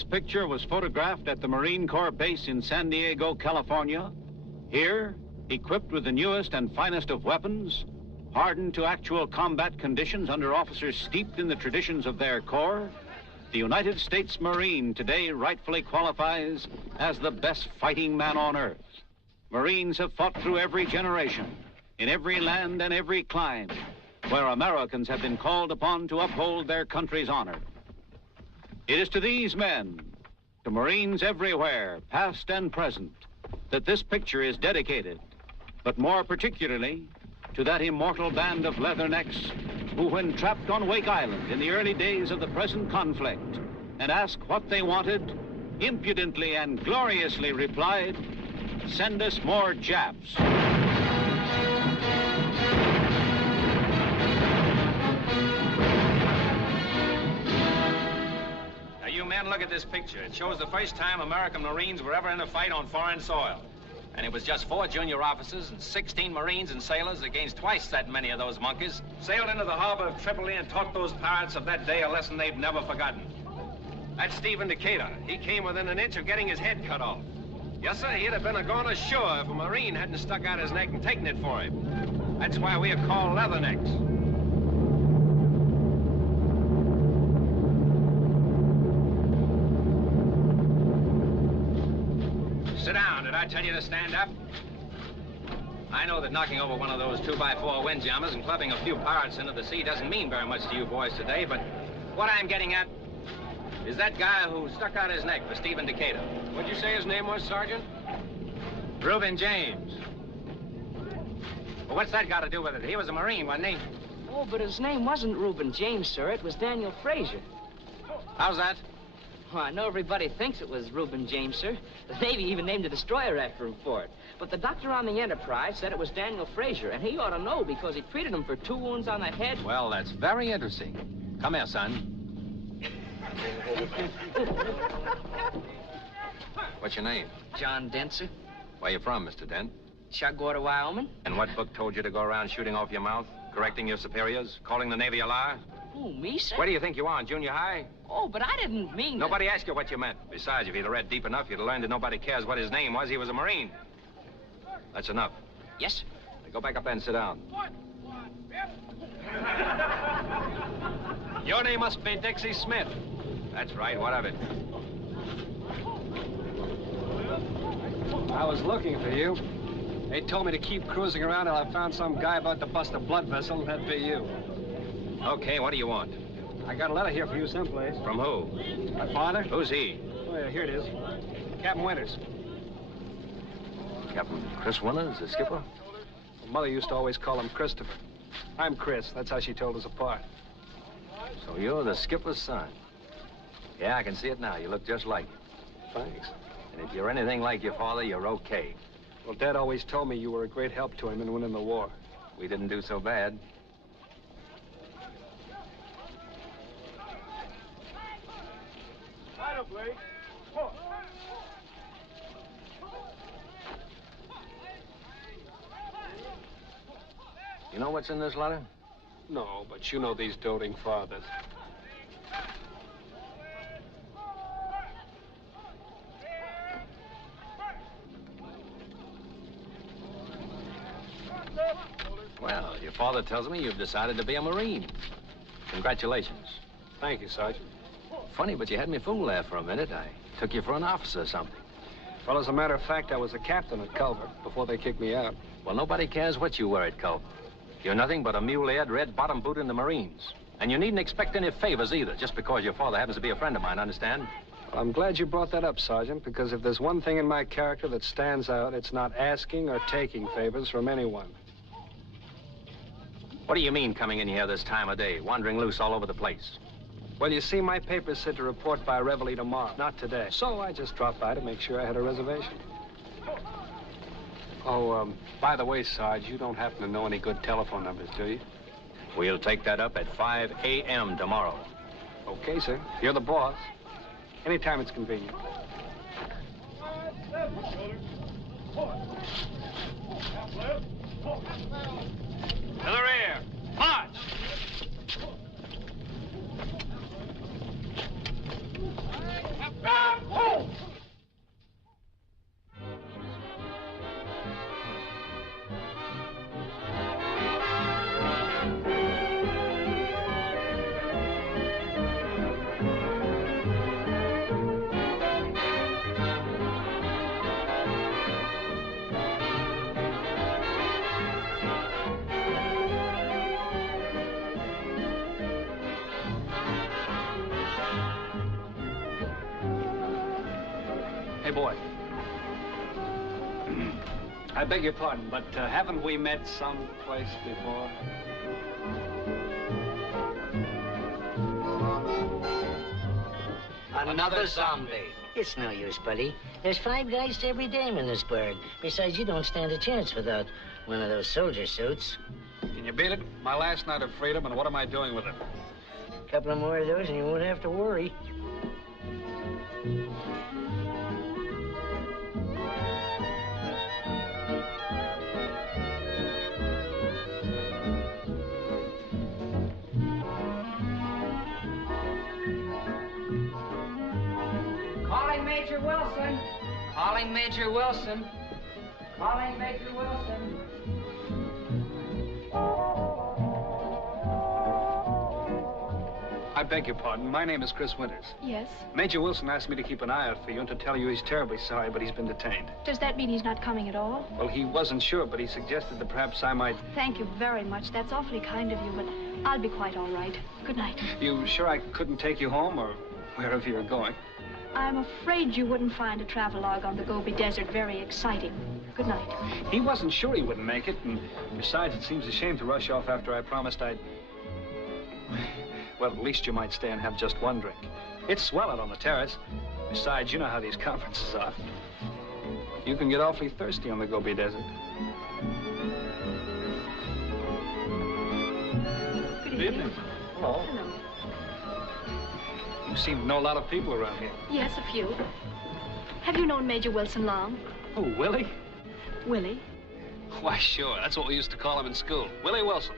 This picture was photographed at the Marine Corps base in San Diego, California. Here, equipped with the newest and finest of weapons, hardened to actual combat conditions under officers steeped in the traditions of their corps, the United States Marine today rightfully qualifies as the best fighting man on earth. Marines have fought through every generation, in every land and every clime, where Americans have been called upon to uphold their country's honor. It is to these men, to Marines everywhere, past and present, that this picture is dedicated, but more particularly to that immortal band of leathernecks who, when trapped on Wake Island in the early days of the present conflict and asked what they wanted, impudently and gloriously replied, "Send us more Japs." Now, you men, look at this picture. It shows the first time American Marines were ever in a fight on foreign soil. And it was just 4 junior officers and 16 Marines and sailors against twice that many of those monkeys. Sailed into the harbor of Tripoli and taught those pirates of that day a lesson they've never forgotten. That's Stephen Decatur. He came within an inch of getting his head cut off. Yes, sir, he'd have been a gone ashore if a Marine hadn't stuck out his neck and taken it for him. That's why we are called leathernecks. Sit down. Did I tell you to stand up? I know that knocking over one of those 2x4 windjammers and clubbing a few pirates into the sea doesn't mean very much to you boys today, but what I'm getting at is that guy who stuck out his neck for Stephen Decatur. What'd you say his name was, Sergeant? Reuben James. Well, what's that got to do with it? He was a Marine, wasn't he? Oh, but his name wasn't Reuben James, sir. It was Daniel Fraser. How's that? Well, I know everybody thinks it was Reuben James, sir. The Navy even named a destroyer after him for it. But the doctor on the Enterprise said it was Daniel Fraser, and he ought to know because he treated him for 2 wounds on the head. Well, that's very interesting. Come here, son. What's your name? John Dent, sir. Where you from, Mr. Dent? Chugwater, Wyoming. And what book told you to go around shooting off your mouth, correcting your superiors, calling the Navy a liar? Oh, me, sir? Where do you think you are, in junior high? Oh, but I didn't mean Nobody asked you what you meant. Besides, if you'd have read deep enough, you'd have learned that nobody cares what his name was. He was a Marine. That's enough. Yes, sir. Now go back up there and sit down. Your name must be Dixie Smith. That's right. What of it? I was looking for you. They told me to keep cruising around till I found some guy about to bust a blood vessel, and that'd be you. Okay, what do you want? I got a letter here for you someplace. From who? My father? Who's he? Oh, yeah, here it is. Captain Winters. Captain Chris Winters, the skipper? My mother used to always call him Christopher. I'm Chris. That's how she told us apart. So you're the skipper's son. Yeah, I can see it now. You look just like him. Thanks. And if you're anything like your father, you're okay. Well, Dad always told me you were a great help to him in winning the war. We didn't do so bad. You know what's in this letter? No, but you know these doting fathers. Well, your father tells me you've decided to be a Marine. Congratulations. Thank you, Sergeant. Funny, but you had me fooled there for a minute. I took you for an officer or something. Well, as a matter of fact, I was a captain at Culver before they kicked me out. Well, nobody cares what you were at Culver. You're nothing but a mule-eared, red-bottom boot in the Marines. And you needn't expect any favors either, just because your father happens to be a friend of mine, understand? Well, I'm glad you brought that up, Sergeant, because if there's one thing in my character that stands out, it's not asking or taking favors from anyone. What do you mean coming in here this time of day, wandering loose all over the place? Well, you see, my paper said to report by Reveille tomorrow, not today. So I just dropped by to make sure I had a reservation. Oh, by the way, Sarge, you don't happen to know any good telephone numbers, do you? We'll take that up at 5 a.m. tomorrow. Okay, sir. You're the boss. Anytime it's convenient. To the rear. March! Hey, boy. I beg your pardon, but haven't we met someplace before? Another zombie. It's no use, buddy. There's 5 guys to every dame in this burg. Besides, you don't stand a chance without one of those soldier suits. Can you beat it? My last night of freedom, and what am I doing with it? A couple of more of those and you won't have to worry. Calling Major Wilson. Calling Major Wilson. Calling Major Wilson. I beg your pardon. My name is Chris Winters. Yes? Major Wilson asked me to keep an eye out for you and to tell you he's terribly sorry, but he's been detained. Does that mean he's not coming at all? Well, he wasn't sure, but he suggested that perhaps I might... Thank you very much. That's awfully kind of you, but I'll be quite all right. Good night. You sure I couldn't take you home or wherever you're going? I'm afraid you wouldn't find a travelogue on the Gobi Desert very exciting. Good night. He wasn't sure he wouldn't make it, and besides, it seems a shame to rush off after I promised I'd... Well, at least you might stay and have just one drink. It's swell out on the terrace. Besides, you know how these conferences are. You can get awfully thirsty on the Gobi Desert. Good evening. Hello. Hello. You seem to know a lot of people around here. Yes, a few. Have you known Major Wilson long? Oh, Willie? Willie? Why, sure. That's what we used to call him in school. Willie Wilson.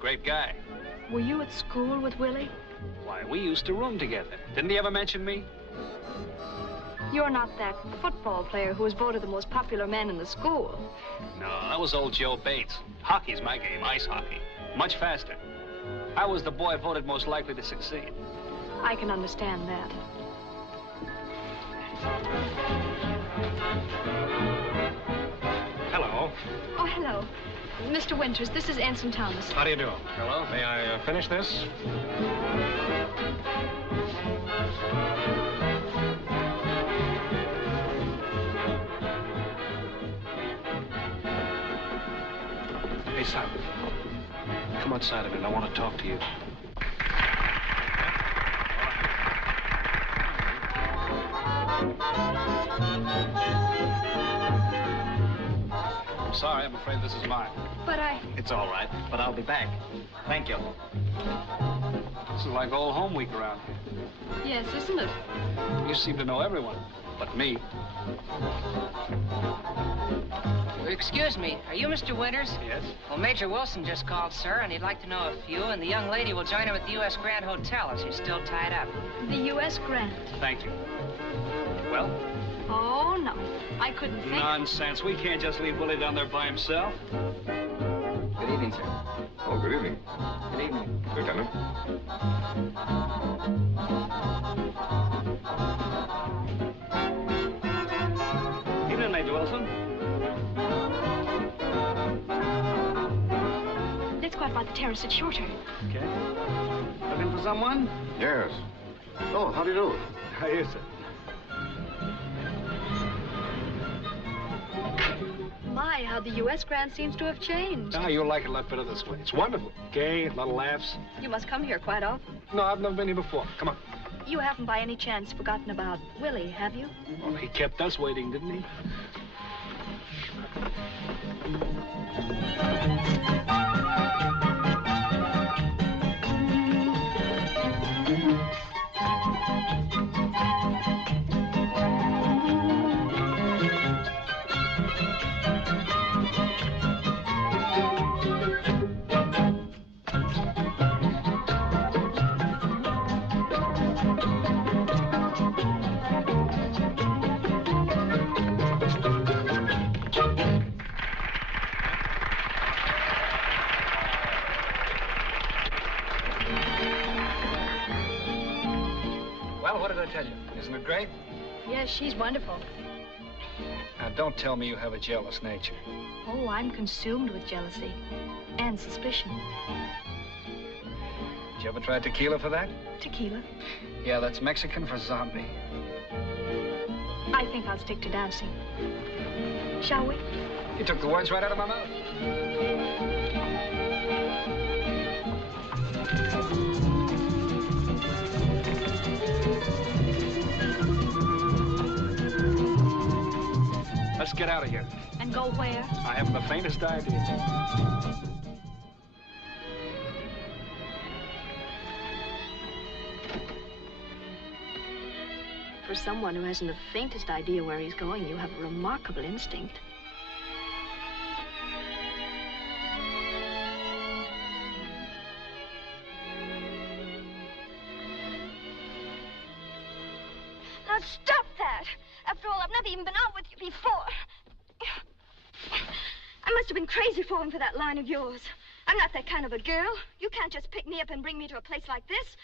Great guy. Were you at school with Willie? Why, we used to room together. Didn't he ever mention me? You're not that football player who was voted the most popular man in the school. No, that was old Joe Bates. Hockey's my game, ice hockey. Much faster. I was the boy voted most likely to succeed. I can understand that. Hello. Oh, hello. Mr. Winters, this is Ensign Thomas. How do you do? Hello. May I finish this? Hey, son. Come outside a minute. I want to talk to you. I'm sorry. I'm afraid this is mine. But It's all right, but I'll be back. Thank you. This is like old home week around here. Yes, isn't it? You seem to know everyone, but me. Excuse me, are you Mr. Winters? Yes? Well, Major Wilson just called, sir, and he'd like to know if you and the young lady will join him at the U.S. Grand Hotel as you're still tied up. The U.S. Grant. Thank you. Well? Oh, no. I couldn't think. Nonsense. We can't just leave Willie down there by himself. Good evening, sir. Oh, good evening. Good evening. Lieutenant. Evening, Major Wilson. Let's go out by the terrace. It's shorter. Okay. Looking for someone? Yes. Oh, how do you do? How are you, sir? My, how the U.S. Grant seems to have changed. Ah, you'll like it a lot better this way. It's wonderful. Gay, a lot of laughs. You must come here quite often. No, I've never been here before. Come on. You haven't by any chance forgotten about Willie, have you? Well, he kept us waiting, didn't he? Well, what did I tell you? Isn't it great? Yes, she's wonderful. Now, don't tell me you have a jealous nature. Oh, I'm consumed with jealousy and suspicion. Did you ever try tequila for that? Tequila. Yeah, that's Mexican for zombie. I think I'll stick to dancing. Shall we? You took the words right out of my mouth. Let's get out of here. And go where? I haven't the faintest idea. For someone who hasn't the faintest idea where he's going, you have a remarkable instinct. Now stop that! After all, I've never even been out with you before. I must have been crazy falling for that line of yours. I'm not that kind of a girl. You can't just pick me up and bring me to a place like this.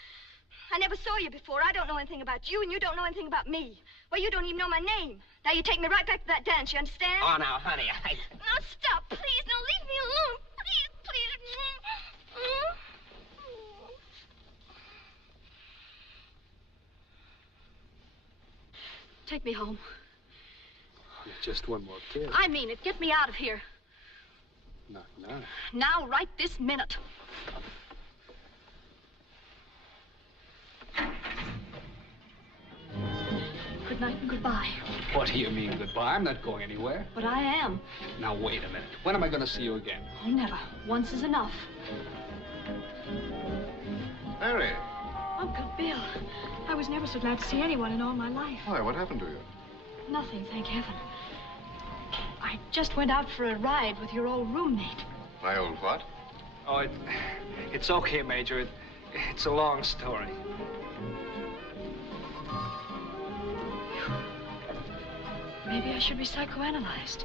I never saw you before. I don't know anything about you, and you don't know anything about me. Well, you don't even know my name. Now, you take me right back to that dance, you understand? Oh, now, honey, Now, stop, please. Now, leave me alone. Please, please. Take me home. Just one more kiss. I mean it. Get me out of here. Not now. Now, right this minute. Good night and goodbye. What do you mean, goodbye? I'm not going anywhere. But I am. Now, wait a minute. When am I going to see you again? Oh, never. Once is enough. Mary. Uncle Bill, I was never so glad to see anyone in all my life. Why, what happened to you? Nothing, thank heaven. I just went out for a ride with your old roommate. My old what? Oh, it's okay, Major. It's a long story. Maybe I should be psychoanalyzed.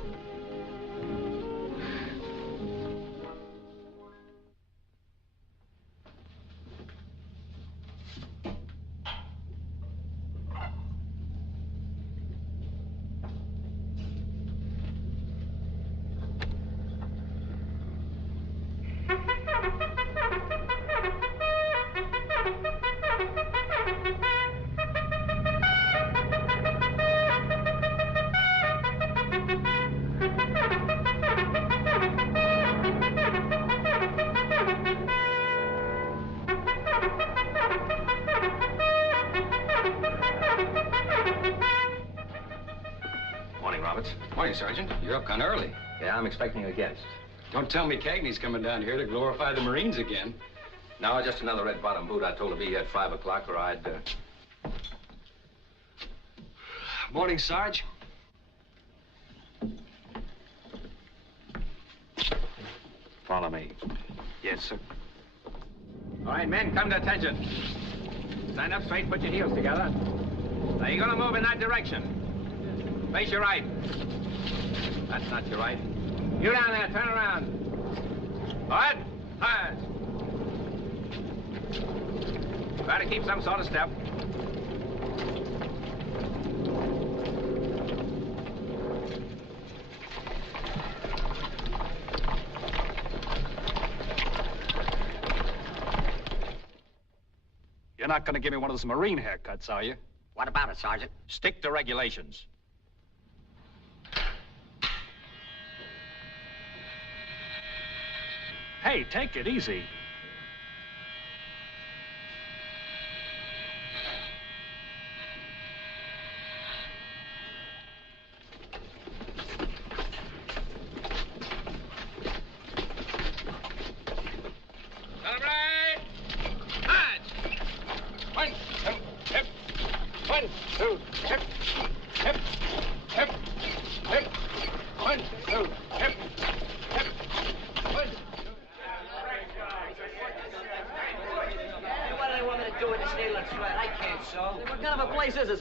Morning, Sergeant. You're up kind of early. Yeah, I'm expecting a guest. Don't tell me Cagney's coming down here to glorify the Marines again. No, just another red bottom boot. I told her to be here at 5 o'clock or I'd, Morning, Sarge. Follow me. Yes, sir. All right, men, come to attention. Stand up straight, put your heels together. Now, you're gonna move in that direction. Face your right. That's not your right. You down there, turn around. All right? Hard. Try to keep some sort of step. You're not going to give me one of those Marine haircuts, are you? What about it, Sergeant? Stick to regulations. Hey, take it easy.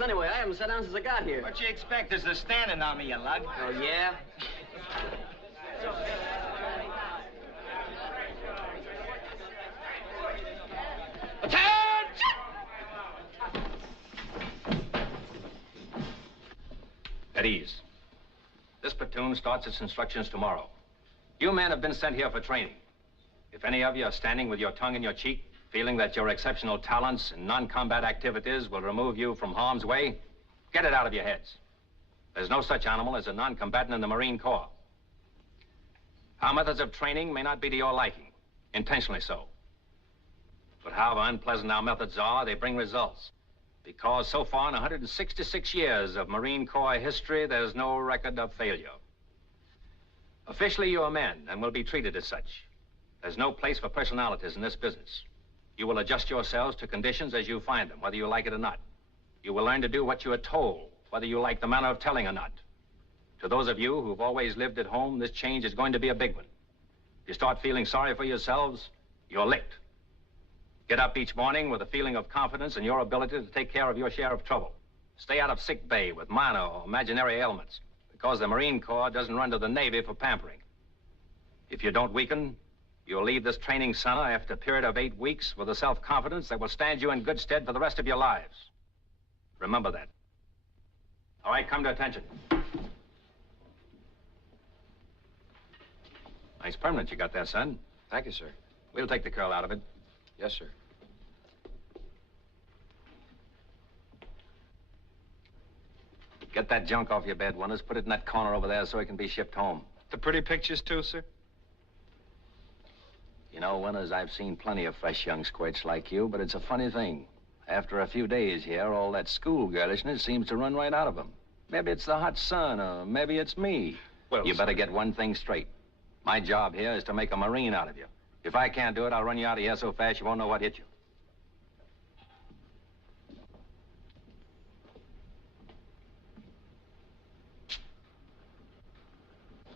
Anyway, I haven't sat down since I got here. What you expect? There's a standing on me, you lug. Oh, yeah? At ease. This platoon starts its instructions tomorrow. You men have been sent here for training. If any of you are standing with your tongue in your cheek, feeling that your exceptional talents and non-combat activities will remove you from harm's way, get it out of your heads. There's no such animal as a non-combatant in the Marine Corps. Our methods of training may not be to your liking, intentionally so. But however unpleasant our methods are, they bring results. Because so far in 166 years of Marine Corps history, there's no record of failure. Officially, you are men and will be treated as such. There's no place for personalities in this business. You will adjust yourselves to conditions as you find them, whether you like it or not. You will learn to do what you are told, whether you like the manner of telling or not. To those of you who've always lived at home, this change is going to be a big one. If you start feeling sorry for yourselves, you're licked. Get up each morning with a feeling of confidence in your ability to take care of your share of trouble. Stay out of sick bay with minor or imaginary ailments, because the Marine Corps doesn't run to the Navy for pampering. If you don't weaken, you'll leave this training center after a period of 8 weeks with a self-confidence that will stand you in good stead for the rest of your lives. Remember that. All right, come to attention. Nice permanent you got there, son. Thank you, sir. We'll take the curl out of it. Yes, sir. Get that junk off your bed, Winters. Put it in that corner over there so it can be shipped home. The pretty pictures, too, sir? You know, Winters, I've seen plenty of fresh young squirts like you, but it's a funny thing. After a few days here, all that schoolgirlishness seems to run right out of them. Maybe it's the hot sun, or maybe it's me. Well, you better get one thing straight. My job here is to make a Marine out of you. If I can't do it, I'll run you out of here so fast you won't know what hit you.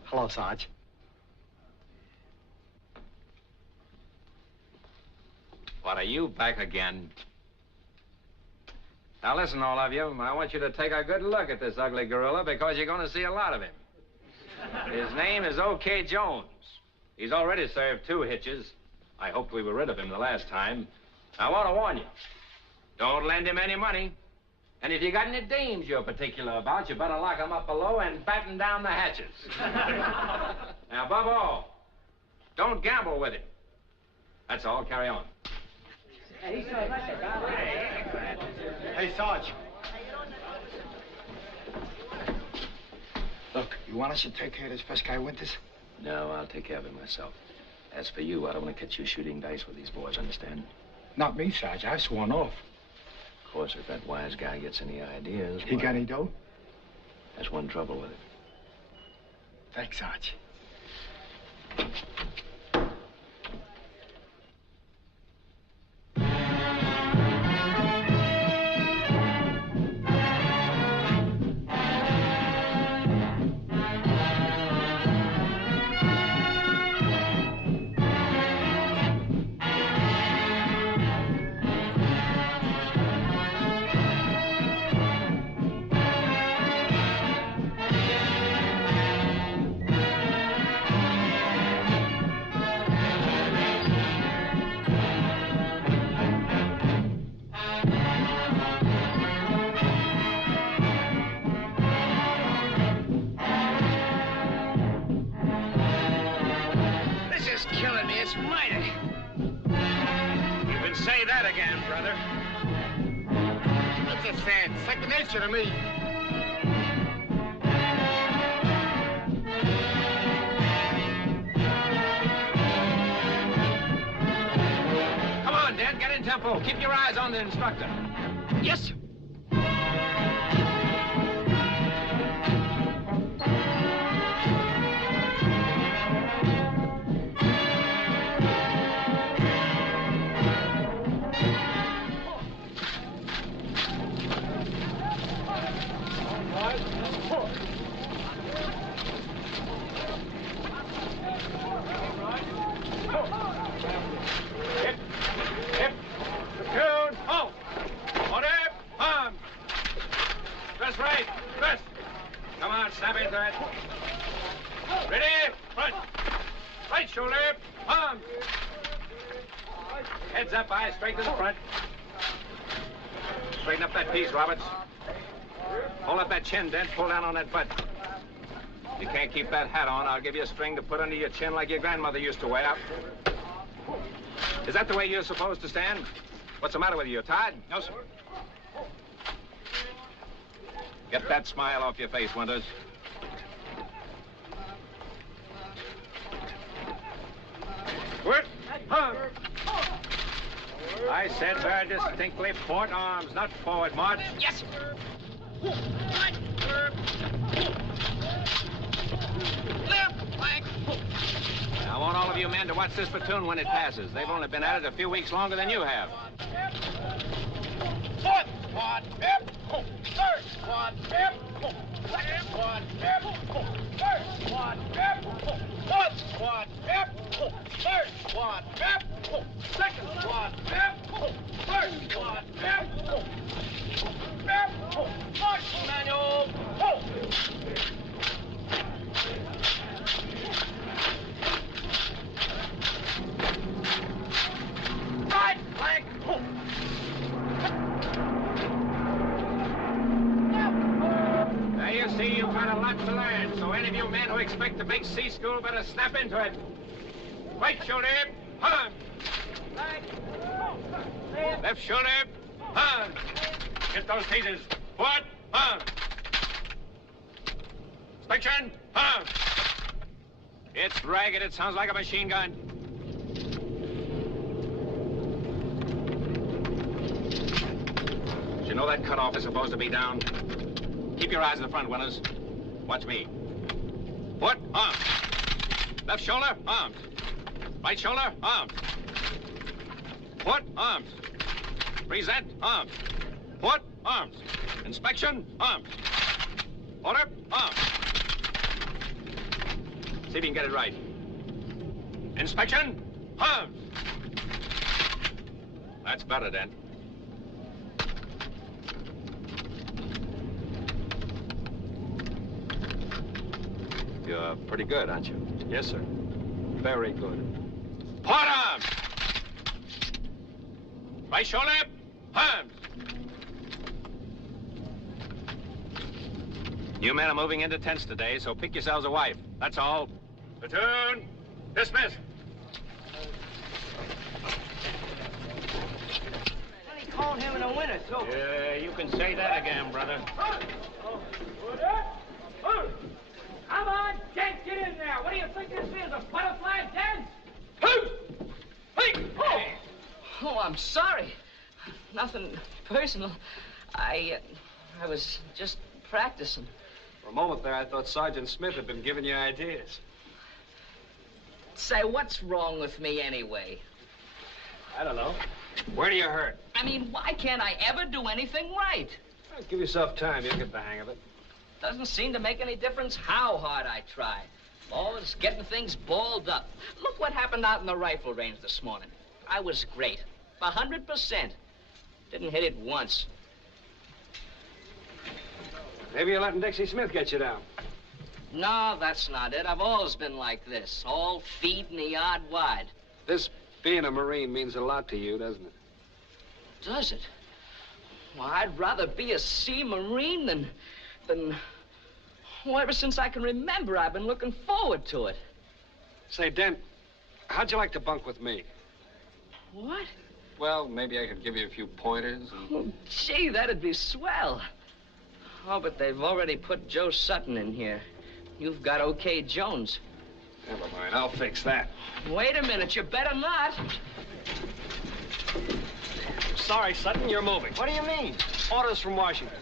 Hello, Sarge. What, are you back again? Now listen, all of you. I want you to take a good look at this ugly gorilla because you're going to see a lot of him. His name is O.K. Jones. He's already served 2 hitches. I hoped we were rid of him the last time. I want to warn you. Don't lend him any money. And if you got any dames you're particular about, you better lock them up below and batten down the hatches. Now, above all, don't gamble with him. That's all. Carry on. Hey, Sarge. Look, you want us to take care of this first guy, Winters? No, I'll take care of it myself. As for you, I don't want to catch you shooting dice with these boys, understand? Not me, Sarge. I've sworn off. Of course, if that wise guy gets any ideas... He got any dough? That's one trouble with it. Thanks, Sarge. Second nature to me. Come on, Dad, get in tempo. Keep your eyes on the instructor. Yes, sir. Straight to the front. Straighten up that piece, Roberts. Hold up that chin, Dent. Pull down on that butt. You can't keep that hat on. I'll give you a string to put under your chin like your grandmother used to wear. Is that the way you're supposed to stand? What's the matter with you? You're tired? No, sir. Get that smile off your face, Winters. What? Huh? I said very distinctly, port arms, not forward march. Yes, sir. Left flank. I want all of you men to watch this platoon when it passes. They've only been at it a few weeks longer than you have. Fourth squad, fifth. Third squad, fifth. Second squad, fifth. Third squad, fifth. Fourth squad, fifth. Third squad, fifth. Second squad, fifth. Third squad, fifth. Fifth. March manual. Right flank. Now you see, you've got a lot to learn, so any of you men who expect to make sea school better snap into it. Right shoulder, hun. Left shoulder, hun. Get those tasers. What? Hun. Inspection, hun. It's ragged. It sounds like a machine gun. You know that cutoff is supposed to be down? Keep your eyes in the front, Winters. Watch me. Foot, armed. Left shoulder, armed. Right shoulder, armed. Foot, armed. Present, armed. Foot, armed. Inspection, armed. Order, armed. See if you can get it right. Inspection, armed. That's better, then. You're pretty good, aren't you? Yes, sir. Very good. Port arms! Right shoulder, arms! You men are moving into tents today, so pick yourselves a wife. That's all. Platoon, dismissed. He called him in the winter, too. Yeah, you can say that again, brother. Come on, Jack, get in there. What do you think this is, a butterfly dance? Oh, I'm sorry. Nothing personal. I was just practicing. For a moment there, I thought Sergeant Smith had been giving you ideas. Say, what's wrong with me anyway? I don't know. Where do you hurt? I mean, why can't I ever do anything right? Well, give yourself time. You'll get the hang of it. Doesn't seem to make any difference how hard I try. Always getting things balled up. Look what happened out in the rifle range this morning. I was great. 100%. Didn't hit it once. Maybe you're letting Dixie Smith get you down. No, that's not it. I've always been like this. All feet in the yard wide. This being a Marine means a lot to you, doesn't it? Does it? Well, I'd rather be a Sea Marine than... Well, ever since I can remember, I've been looking forward to it. Say, Dent, how'd you like to bunk with me? What? Well, maybe I could give you a few pointers. Oh, gee, that'd be swell. Oh, but they've already put Joe Sutton in here. You've got OK Jones. Never mind, I'll fix that. Wait a minute, you better not. Sorry, Sutton, you're moving. What do you mean? Orders from Washington.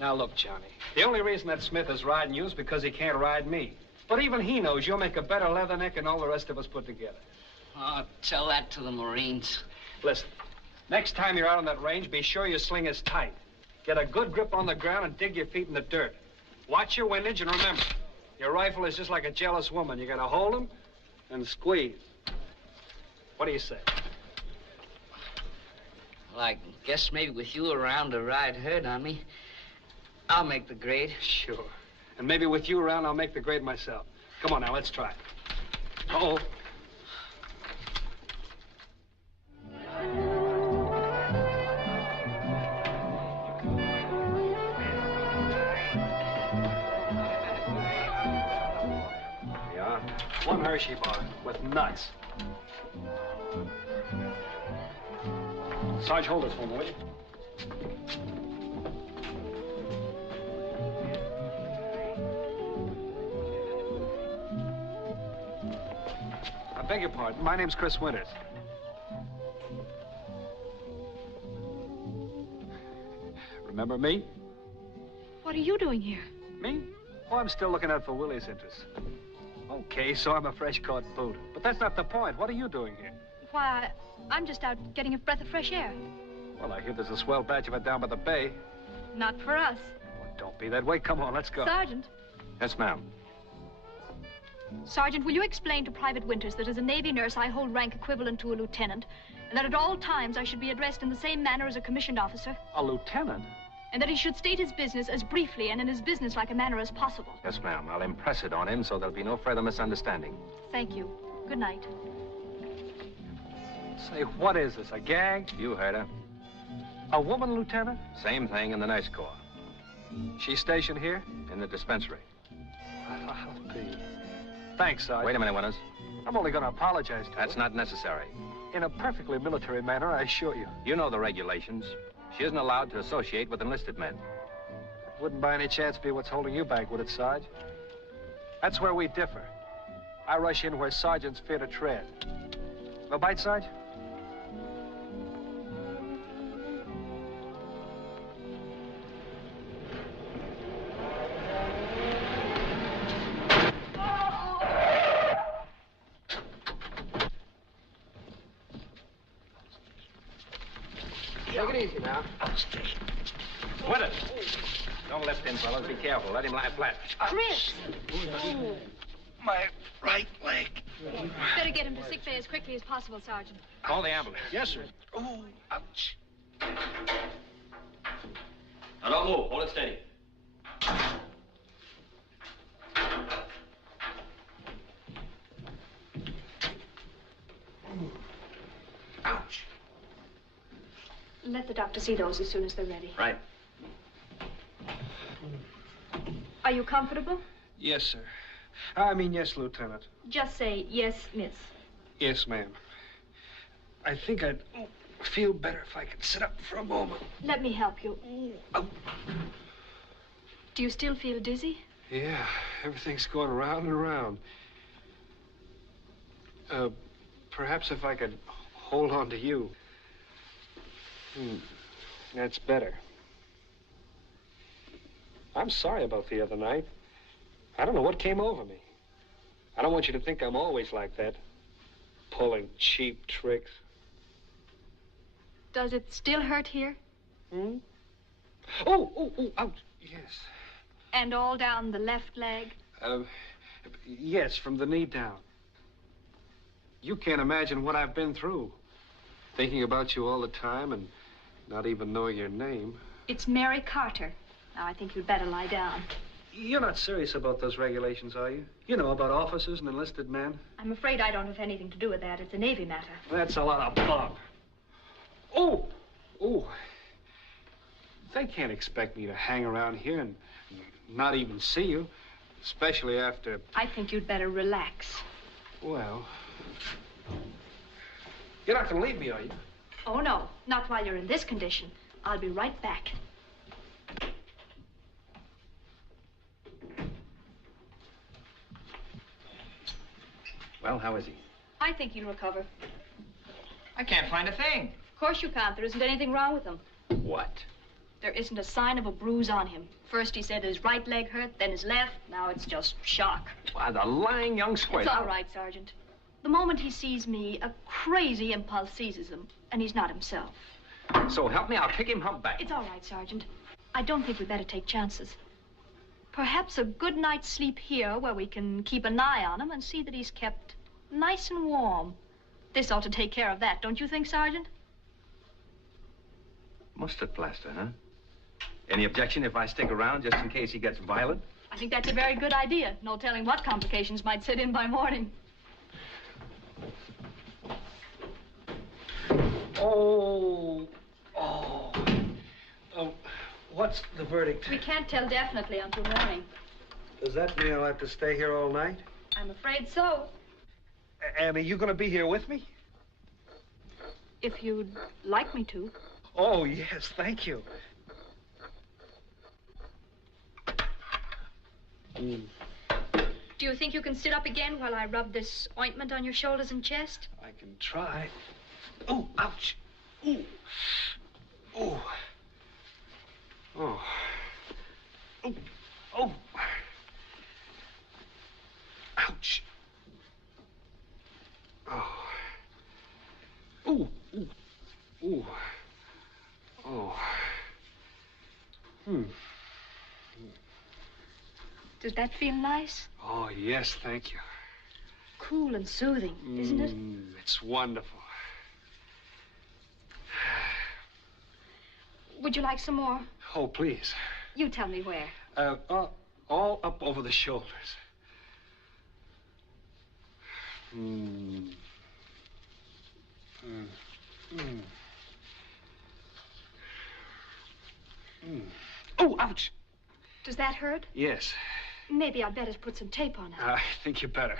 Now, look, Johnny, the only reason that Smith is riding you is because he can't ride me. But even he knows you'll make a better leatherneck than all the rest of us put together. Oh, tell that to the Marines. Listen, next time you're out on that range, be sure your sling is tight. Get a good grip on the ground and dig your feet in the dirt. Watch your windage, and remember, your rifle is just like a jealous woman. You gotta hold him and squeeze. What do you say? Well, I guess maybe with you around to ride herd on me, I'll make the grade. Sure. And maybe with you around, I'll make the grade myself. Come on now, let's try. Uh-oh. Yeah, one Hershey bar with nuts. Sarge, hold this for me, will you? I beg your pardon. My name's Chris Winters. Remember me? What are you doing here? Me? Oh, I'm still looking out for Willie's interests. Okay, so I'm a fresh-caught boot. But that's not the point. What are you doing here? Why, I'm just out getting a breath of fresh air. Well, I hear there's a swell batch of it down by the bay. Not for us. Oh, don't be that way. Come on, let's go. Sergeant. Yes, ma'am. Sergeant, will you explain to Private Winters that as a Navy nurse I hold rank equivalent to a lieutenant, and that at all times I should be addressed in the same manner as a commissioned officer? A lieutenant? And that he should state his business as briefly and in as businesslike a manner as possible. Yes, ma'am. I'll impress it on him so there'll be no further misunderstanding. Thank you. Good night. Say, what is this, a gag? You heard her. A woman, Lieutenant? Same thing in the Nurse Corps. She's stationed here? In the dispensary. I'll be. Thanks, Sarge. Wait a minute, Winters. I'm only going to apologize to That's her. not necessary. In a perfectly military manner, I assure you. You know the regulations. She isn't allowed to associate with enlisted men. Wouldn't by any chance be what's holding you back, would it, Sarge? That's where we differ. I rush in where sergeants fear to tread. No bite, Sarge? Take it easy now. Winters! Don't lift in, fellas. Be careful. Let him lie flat. Chris! My right leg. Better get him to sick bay as quickly as possible, Sergeant. Call the ambulance. Yes, sir. Oh, ouch. Now, don't move. Hold it steady. Ouch. Let the doctor see those as soon as they're ready. Right. Are you comfortable? Yes, sir. I mean, yes, Lieutenant. Just say, yes, miss. Yes, ma'am. I think I'd feel better if I could sit up for a moment. Let me help you. Oh. Do you still feel dizzy? Yeah, everything's going round and round. Perhaps if I could hold on to you. That's better. I'm sorry about the other night. I don't know what came over me. I don't want you to think I'm always like that, pulling cheap tricks. Does it still hurt here? Oh, ouch. Yes. And all down the left leg? Yes, from the knee down. You can't imagine what I've been through. Thinking about you all the time and not even knowing your name. It's Mary Carter. Now, I think you'd better lie down. You're not serious about those regulations, are you? You know, about officers and enlisted men? I'm afraid I don't have anything to do with that. It's a Navy matter. That's a lot of bunk. Oh! They can't expect me to hang around here and not even see you, especially after... I think you'd better relax. Well... You're not going to leave me, are you? Oh, no. Not while you're in this condition. I'll be right back. Well, how is he? I think he'll recover. I can't find a thing. Of course you can't. There isn't anything wrong with him. What? There isn't a sign of a bruise on him. First he said his right leg hurt, then his left. Now it's just shock. Why, the lying young squid. It's all right, Sergeant. The moment he sees me, a crazy impulse seizes him, and he's not himself. So help me, I'll kick him humpback. It's all right, Sergeant. I don't think we'd better take chances. Perhaps a good night's sleep here where we can keep an eye on him and see that he's kept nice and warm. This ought to take care of that, don't you think, Sergeant? Mustard plaster, huh? Any objection if I stick around just in case he gets violent? I think that's a very good idea. No telling what complications might set in by morning. What's the verdict? We can't tell definitely until morning. Does that mean I'll have to stay here all night? I'm afraid so. And are you going to be here with me? If you'd like me to. Oh, yes, thank you. Do you think you can sit up again while I rub this ointment on your shoulders and chest? I can try. Oh, ouch. Ooh. Oh. Oh. Oh. Oh. Ouch. Oh. Ooh. Ooh. Ooh. Oh. Does that feel nice? Oh, yes, thank you. Cool and soothing, isn't it? It's wonderful. Would you like some more? Oh, please. You tell me where. All up over the shoulders. Oh, ouch! Does that hurt? Yes. Maybe I'd better put some tape on it. I think you better.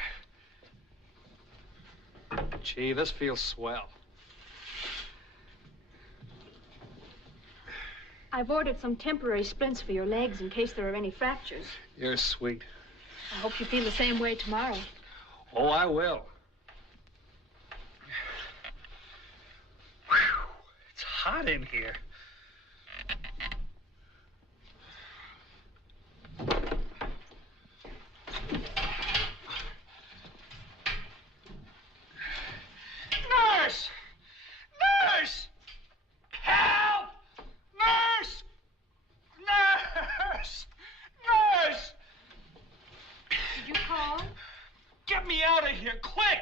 Gee, this feels swell. I've ordered some temporary splints for your legs in case there are any fractures. You're sweet. I hope you feel the same way tomorrow. Oh, I will. Whew, it's hot in here. Nurse! Nurse! Help! Nurse! Nurse! Nurse! Did you call? Get me out of here, quick!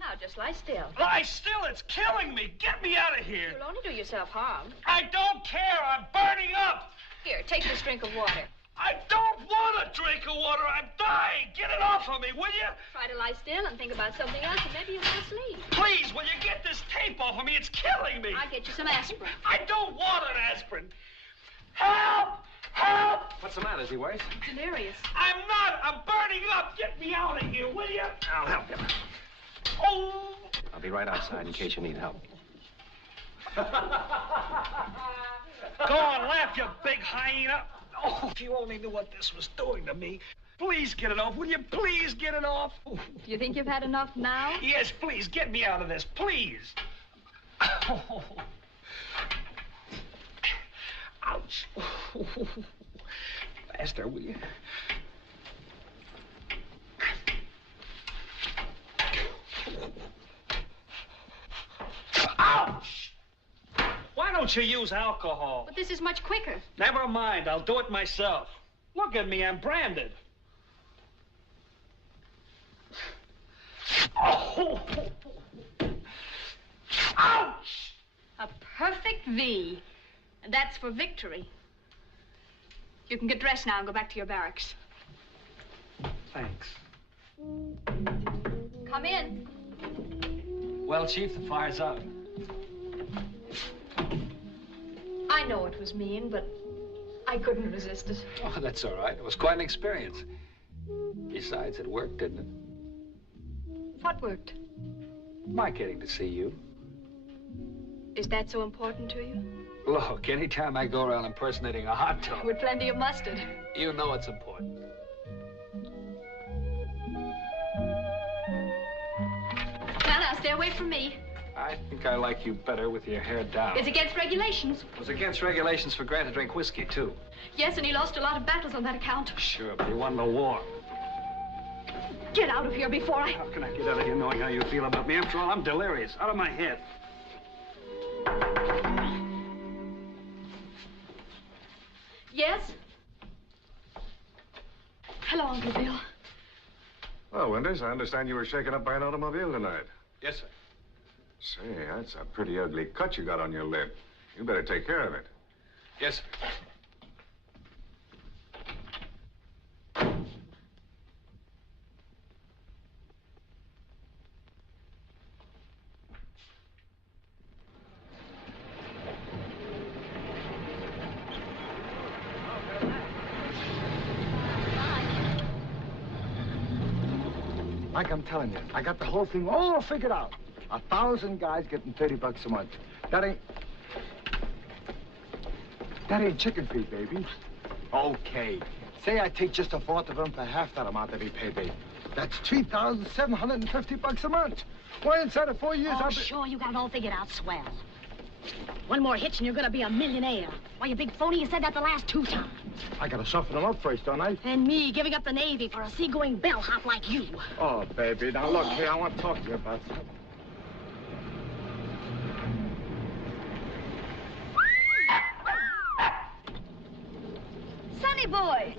Now, just lie still. Lie still, it's killing me. Get me out of here. You'll only do yourself harm. I don't care, I'm burning up. Here, take this drink of water. I don't want a drink of water, I'm dying. Get it off of me, will you? Try to lie still and think about something else, and maybe you'll go to sleep. Please, will you get this tape off of me? It's killing me. I'll get you some aspirin. I don't want an aspirin. Help! Help! What's the matter? Is he worse? Delirious. I'm not. I'm burning up. Get me out of here, will you? I'll help you. Oh! I'll be right outside in case you need help. Go on, laugh, you big hyena. Oh, if you only knew what this was doing to me. Please get it off. Will you please get it off? Do you think you've had enough now? Yes, please. Get me out of this, please. Oh. Ouch. Faster, will you? Ouch! Why don't you use alcohol? But this is much quicker. Never mind. I'll do it myself. Look at me. I'm branded. Oh! Ouch! A perfect V. And that's for victory. You can get dressed now and go back to your barracks. Thanks. Come in. Well, Chief, the fire's out. I know it was mean, but I couldn't resist it. Oh, that's all right. It was quite an experience. Besides, it worked, didn't it? What worked? My getting to see you. Is that so important to you? Look, anytime I go around impersonating a hot dog, With plenty of mustard. you know it's important. Now, stay away from me. I think I like you better with your hair down. It's against regulations. It was against regulations for Grant to drink whiskey, too. Yes, and he lost a lot of battles on that account. Sure, but he won the war. Get out of here before I... How can I get out of here knowing how you feel about me? After all, I'm delirious. Out of my head. Yes? Hello, Uncle Bill. Well, Winters, I understand you were shaken up by an automobile tonight. Yes, sir. Say, that's a pretty ugly cut you got on your lip. You better take care of it. Yes, sir. Like I'm telling you, I got the whole thing all figured out. 1,000 guys getting $30 a month. That ain't chicken feed, baby. Okay. Say I take just a fourth of them for half that amount every payday. That's $3,750 a month. Why, inside of 4 years, Oh, sure, you got it all figured out swell. One more hitch and you're gonna be a millionaire. Why, you big phony, you said that the last 2 times. I gotta soften them up first, don't I? And me giving up the Navy for a seagoing bellhop like you. Oh, baby, now look here, I want to talk to you about something. Sonny boy!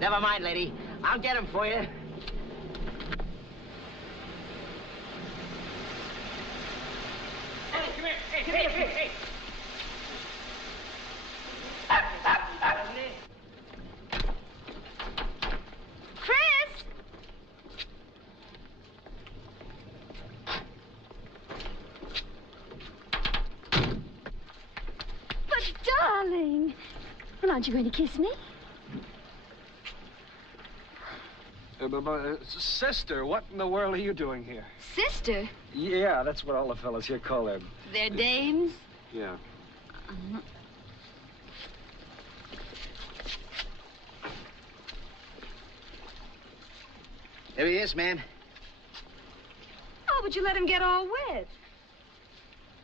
Never mind, lady. I'll get him for you. Hey. Chris! But, darling, well, aren't you going to kiss me? Sister, what in the world are you doing here? Sister? Yeah, that's what all the fellas here call them. They're dames? Yeah. There he is, ma'am. Oh, but you let him get all wet.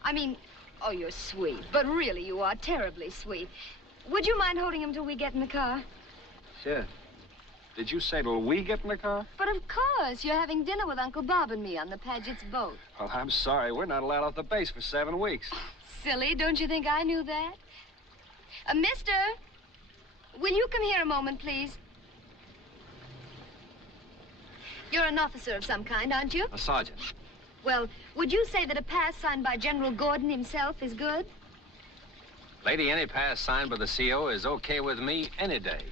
I mean, oh, you're sweet. But really, you are terribly sweet. Would you mind holding him till we get in the car? Sure. Did you say till we get in the car? But of course, you're having dinner with Uncle Bob and me on the Paget's boat. Well, I'm sorry. We're not allowed off the base for 7 weeks. Silly, don't you think I knew that? Mister, will you come here a moment, please? You're an officer of some kind, aren't you? A sergeant. Well, would you say that a pass signed by General Gordon himself is good? Lady, any pass signed by the CO is okay with me any day.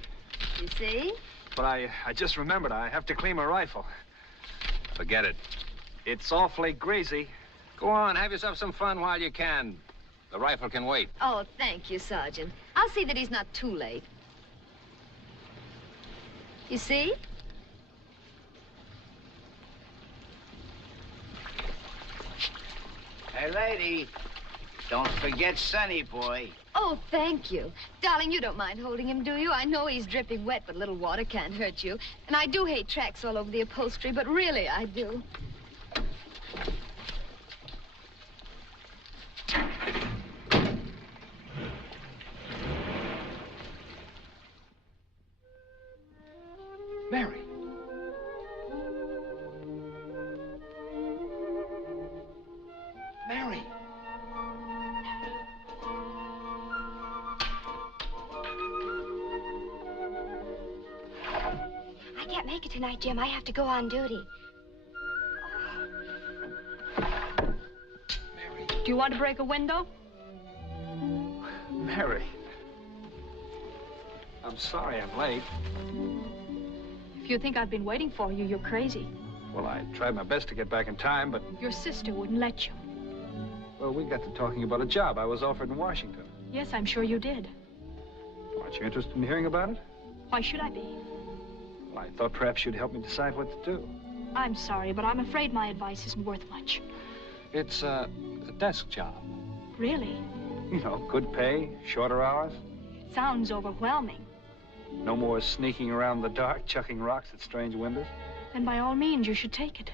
You see? But I just remembered I have to clean my rifle. Forget it. It's awfully greasy. Go on, have yourself some fun while you can. The rifle can wait. Oh, thank you, Sergeant. I'll see that he's not too late. You see? Hey, lady, don't forget Sonny boy. Oh, thank you. Darling, you don't mind holding him, do you? I know he's dripping wet, but a little water can't hurt you. And I do hate tracks all over the upholstery, but really I do. Mary. Mary. I can't make it tonight, Jim. I have to go on duty. Do you want to break a window? Mary. I'm sorry I'm late. If you think I've been waiting for you, you're crazy. Well, I tried my best to get back in time, but... Your sister wouldn't let you. Well, we got to talking about a job I was offered in Washington. Yes, I'm sure you did. Aren't you interested in hearing about it? Why should I be? Well, I thought perhaps you'd help me decide what to do. I'm sorry, but I'm afraid my advice isn't worth much. It's a desk job. Really? You know, good pay, shorter hours. Sounds overwhelming. No more sneaking around the dark, chucking rocks at strange windows. Then by all means, you should take it.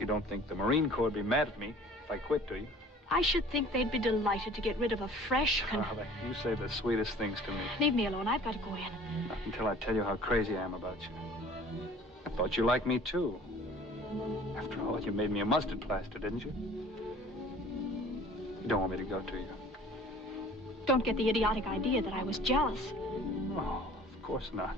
You don't think the Marine Corps would be mad at me if I quit, do you? I should think they'd be delighted to get rid of a fresh Darling, you say the sweetest things to me. Leave me alone. I've got to go in. Not until I tell you how crazy I am about you. I thought you liked me, too. After all, you made me a mustard plaster, didn't you? You don't want me to go, do you? Don't get the idiotic idea that I was jealous. Oh, of course not.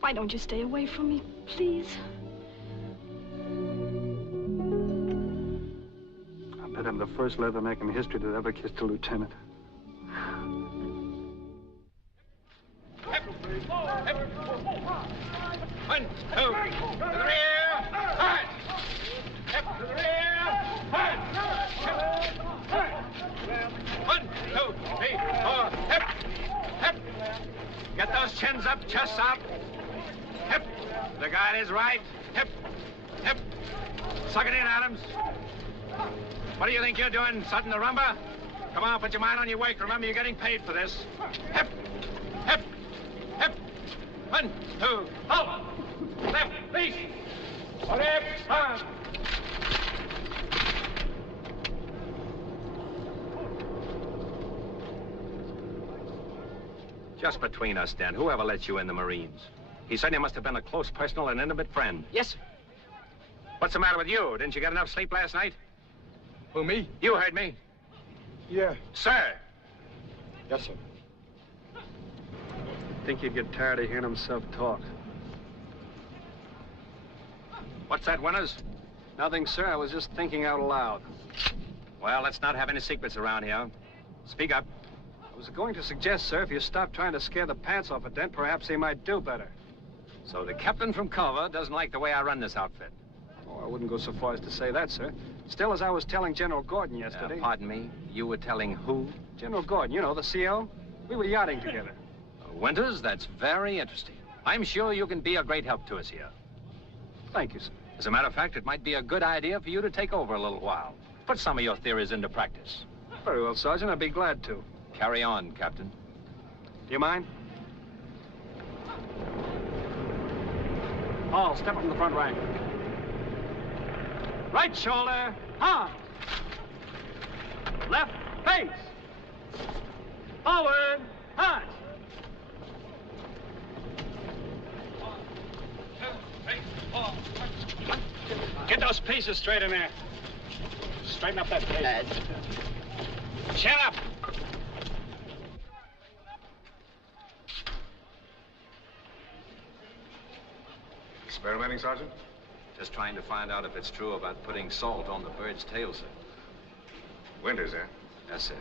Why don't you stay away from me, please? I bet I'm the first leatherneck in history that ever kissed a lieutenant. One, two, to the rear, hard. Step to the rear, hard. One, two, three, four, hip, hip. Get those chins up, chests out. Hip. The guide is right. Hip. Hip. Suck it in, Adams. What do you think you're doing, Sutton the rumba? Come on, put your mind on your work. Remember, you're getting paid for this. Hip. Hip. Hip. 1, 2, halt. Left, please. Hip, on. Just between us, Dan, whoever let you in the Marines? He said you must have been a close personal and intimate friend. Yes, sir. What's the matter with you? Didn't you get enough sleep last night? Who, me? You heard me. Yeah. Sir. Yes, sir. I think he'd get tired of hearing himself talk. What's that, Winters? Nothing, sir. I was just thinking out loud. Well, let's not have any secrets around here. Speak up. I was going to suggest, sir, if you stop trying to scare the pants off a dent, perhaps he might do better. So the captain from Culver doesn't like the way I run this outfit. Oh, I wouldn't go so far as to say that, sir. Still, as I was telling General Gordon yesterday... pardon me? You were telling who? General Gordon, you know, the CO. We were yachting together. Winters, that's very interesting. I'm sure you can be a great help to us here. Thank you, sir. As a matter of fact, it might be a good idea for you to take over a little while. Put some of your theories into practice. Very well, Sergeant. I'd be glad to. Carry on, Captain. Do you mind? Paul, step up in the front rank. Right shoulder, on. Left face. Forward, high. Get those pieces straight in there. Straighten up that face. Chin up. Experimenting, Sergeant? Just trying to find out if it's true about putting salt on the bird's tail, sir. Winters, eh? That's it.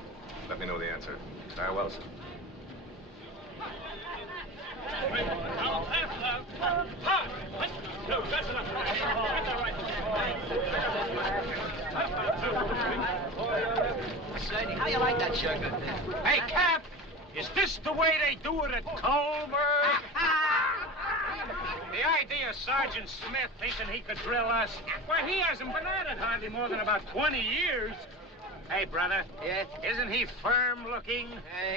Let me know the answer. Very well, sir. Say, how you like that sugar? Hey, Cap, is this the way they do it at Culver? The idea of Sergeant Smith thinking he could drill us. Well, he hasn't been at it hardly more than about 20 years. Hey, brother. Yeah? Isn't he firm looking?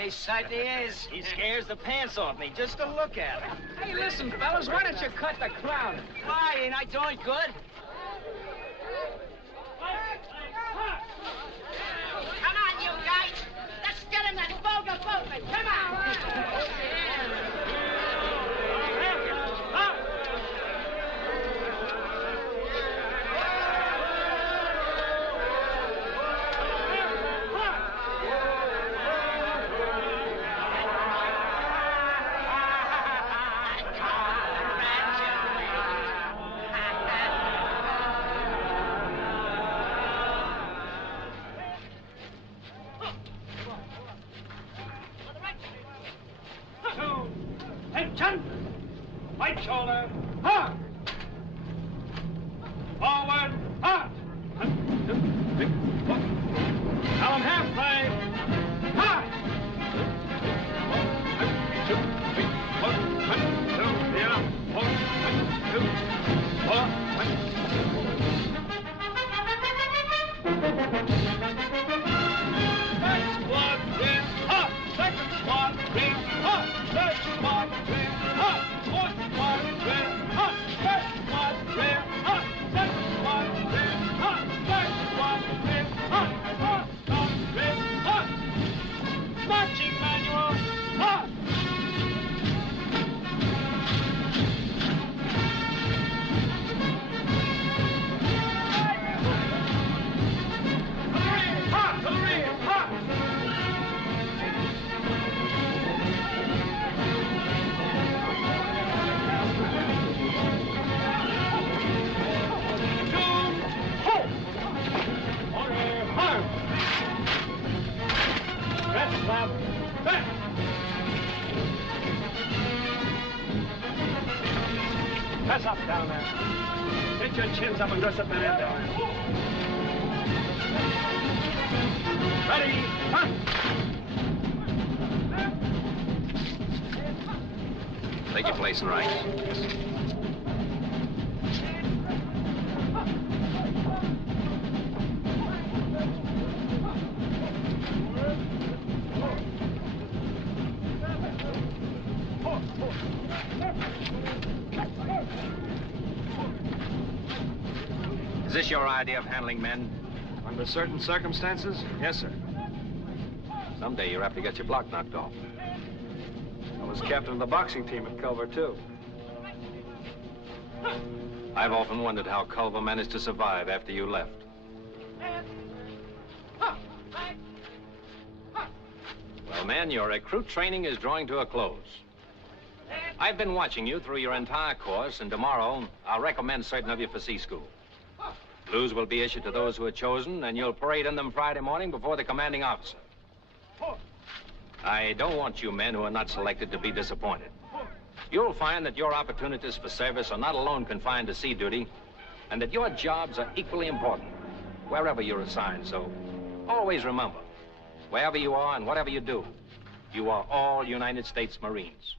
He certainly is. He scares the pants off me just to look at him. Hey, listen, fellas, why don't you cut the clown? Why, ain't I doing good? Come on, you guys. Let's get in that vulgar boatman. Come on. Right shoulder, hard. Forward, hard. Tell him half play. Hard. First squad, rear, hard. Second squad, rear, hard. Third squad, rear, hard. Fourth squad, rear, hard. First squad, rear, hard. Second squad, rear, hard. Third squad, rear, hard. Fourth squad, rear, hard. Marching manual, hard. Press up down there. Get your chins up and dress up the end down there. Ready, hunt! take your place in ranks. Is this your idea of handling men? Under certain circumstances, yes, sir. Someday you're apt to get your block knocked off. I was captain of the boxing team at Culver, too. I've often wondered how Culver managed to survive after you left. Well, men, your recruit training is drawing to a close. I've been watching you through your entire course, and tomorrow I'll recommend certain of you for C School. Blues will be issued to those who are chosen, and you'll parade in them Friday morning before the commanding officer. I don't want you men who are not selected to be disappointed. You'll find that your opportunities for service are not alone confined to sea duty, and that your jobs are equally important, wherever you're assigned. So always remember, wherever you are and whatever you do, you are all United States Marines.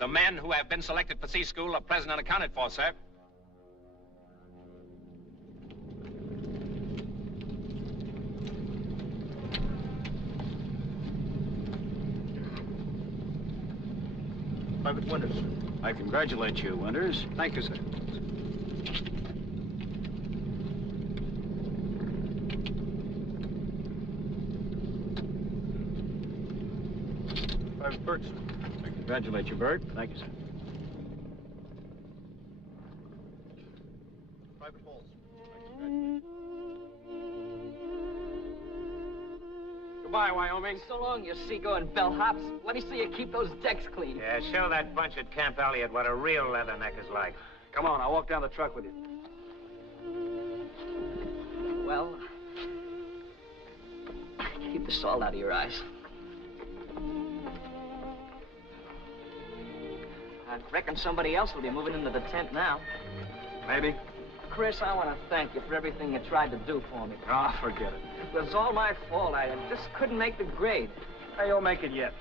The men who have been selected for C School are present and accounted for, sir. Private Winters. I congratulate you, Winters. Thank you, sir. Private Burton. I congratulate you, Bert. Thank you, sir. Private Halls. I congratulate you. Goodbye, Wyoming. So long, you seagoing bellhops. Let me see you keep those decks clean. Yeah, show that bunch at Camp Elliott what a real leatherneck is like. Come on, I'll walk down the truck with you. Well, keep the salt out of your eyes. I reckon somebody else will be moving into the tent now. Maybe. Chris, I want to thank you for everything you tried to do for me. Oh, forget it. It was all my fault. I just couldn't make the grade. Hey, you'll make it yet.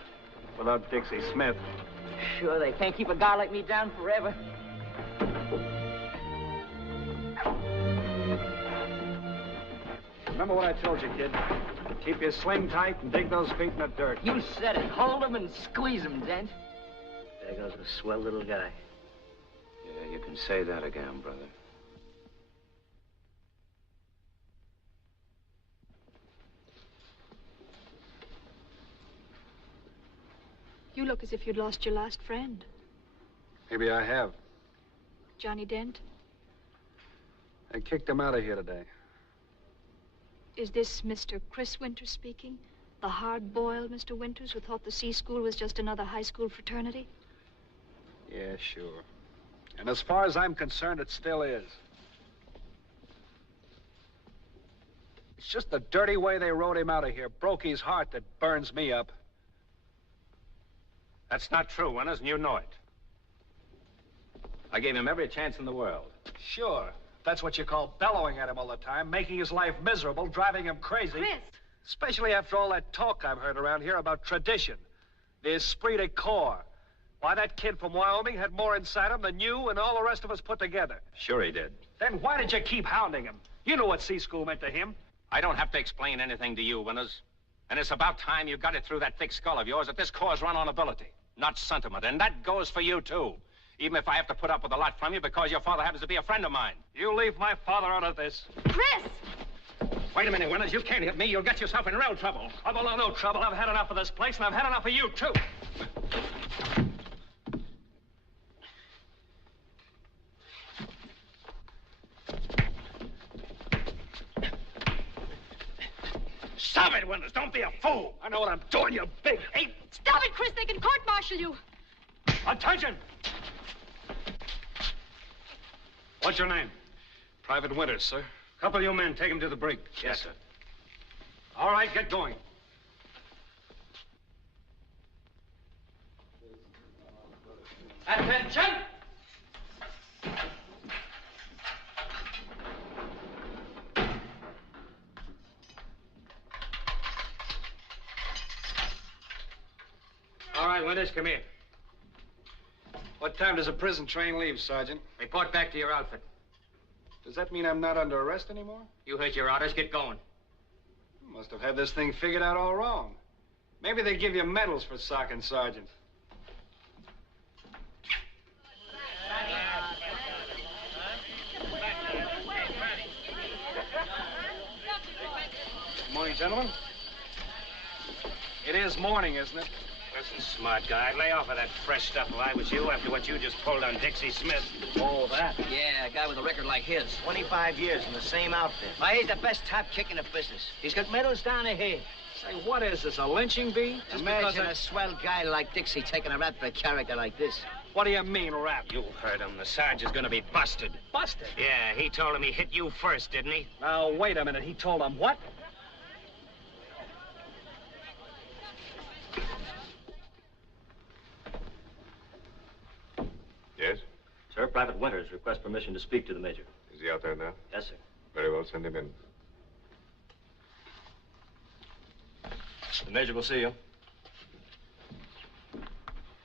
Without Dixie Smith. Sure, they can't keep a guy like me down forever. Remember what I told you, kid. Keep your sling tight and dig those feet in the dirt. You said it. Hold them and squeeze them, Dent. There goes a swell little guy. Yeah, you can say that again, brother. You look as if you'd lost your last friend. Maybe I have. Johnny Dent? I kicked him out of here today. Is this Mr. Chris Winters speaking? The hard-boiled Mr. Winters who thought the C School was just another high school fraternity? Yeah, sure. And as far as I'm concerned, it still is. It's just the dirty way they rode him out of here. Broke his heart that burns me up. That's not true, Winters, and you know it. I gave him every chance in the world. Sure. That's what you call bellowing at him all the time, making his life miserable, driving him crazy. Chris! Especially after all that talk I've heard around here about tradition. The esprit de corps. Why, that kid from Wyoming had more inside him than you and all the rest of us put together. Sure he did. Then why did you keep hounding him? You know what C School meant to him. I don't have to explain anything to you, Winters. And it's about time you got it through that thick skull of yours that this corps is run on ability, not sentiment. And that goes for you, too. Even if I have to put up with a lot from you because your father happens to be a friend of mine. You leave my father out of this. Chris! Wait a minute, Winters. You can't hit me. You'll get yourself in real trouble. Oh, no trouble. I've had enough of this place, and I've had enough of you, too. Stop it, Winters. Don't be a fool. I know what I'm doing, you big ape. Stop it, Chris. They can court-martial you. Attention! What's your name? Private Winters, sir. Couple of you men, take him to the brig. Yes, sir. All right, get going. Attention! All right, Winters, come here. What time does a prison train leave, Sergeant? Report back to your outfit. Does that mean I'm not under arrest anymore? You heard your orders. Get going. Must have had this thing figured out all wrong. Maybe they give you medals for socking, Sergeant. Good morning, gentlemen. It is morning, isn't it? Listen, smart guy, lay off of that fresh stuff if I was you after what you just pulled on Dixie Smith. Oh, that? Yeah, a guy with a record like his. 25 years in the same outfit. Why, he's the best top kick in the business. He's got medals down the head. Say, what is this, a lynching bee? Just imagine a swell guy like Dixie taking a rap for a character like this. What do you mean, rap? You heard him. The Sarge is gonna be busted. Busted? Yeah, he told him he hit you first, didn't he? Now, wait a minute. He told him what? Yes? Sir, Private Winters requests permission to speak to the Major. Is he out there now? Yes, sir. Very well, send him in. The Major will see you.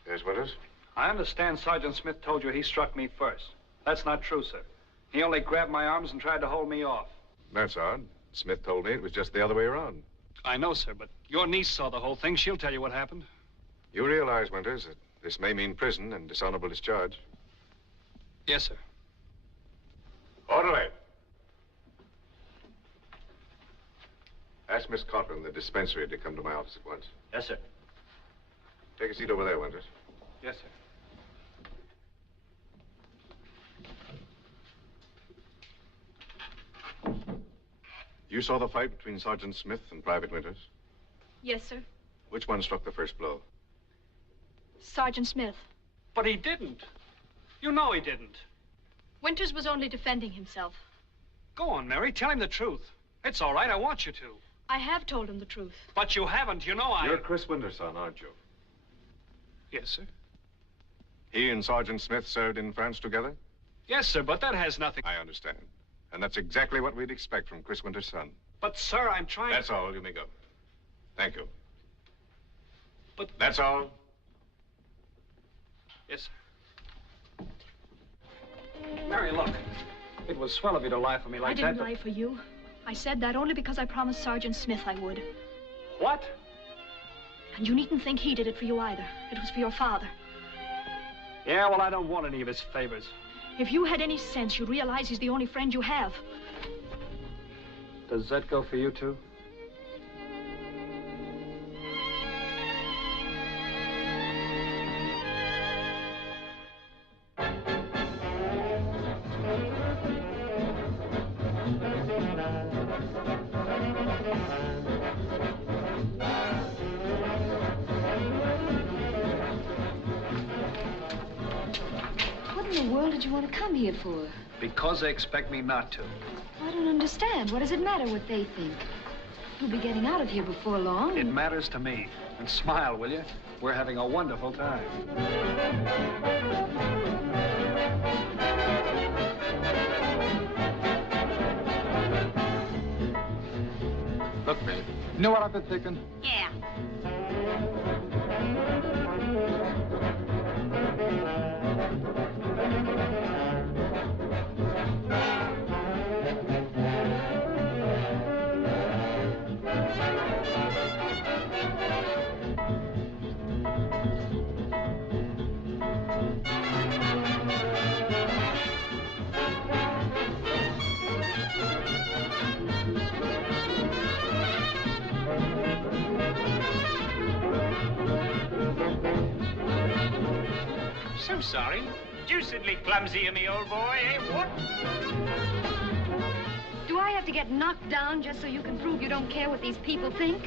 Yes, Winters? I understand Sergeant Smith told you he struck me first. That's not true, sir. He only grabbed my arms and tried to hold me off. That's odd. Smith told me it was just the other way around. I know, sir, but your niece saw the whole thing. She'll tell you what happened. You realize, Winters, that this may mean prison and dishonorable discharge? Yes, sir. Orderly. Ask Miss Cotter in the dispensary to come to my office at once. Yes, sir. Take a seat over there, Winters. Yes, sir. You saw the fight between Sergeant Smith and Private Winters? Yes, sir. Which one struck the first blow? Sergeant Smith. But he didn't. You know he didn't. Winters was only defending himself. Go on, Mary. Tell him the truth. It's all right. I want you to. I have told him the truth. But you haven't. You know I... You're Chris Winters' son, aren't you? Yes, sir. He and Sergeant Smith served in France together? Yes, sir, but that has nothing... I understand. And that's exactly what we'd expect from Chris Winters' son. But, sir, I'm trying... That's all. You may go. Thank you. But... That's all? Yes, sir. Mary, look. It was swell of you to lie for me like that. I didn't lie for you. I said that only because I promised Sergeant Smith I would. What? And you needn't think he did it for you either. It was for your father. Yeah, well, I don't want any of his favors. If you had any sense, you'd realize he's the only friend you have. Does that go for you, too? in the world did you want to come here for? Because they expect me not to. I don't understand. What does it matter what they think? You'll be getting out of here before long. It matters to me. And smile, will you? We're having a wonderful time. Look, babe, you know what I've been thinking? Yeah. So sorry. Deucedly clumsy of me, old boy, eh, what? Do I have to get knocked down just so you can prove you don't care what these people think?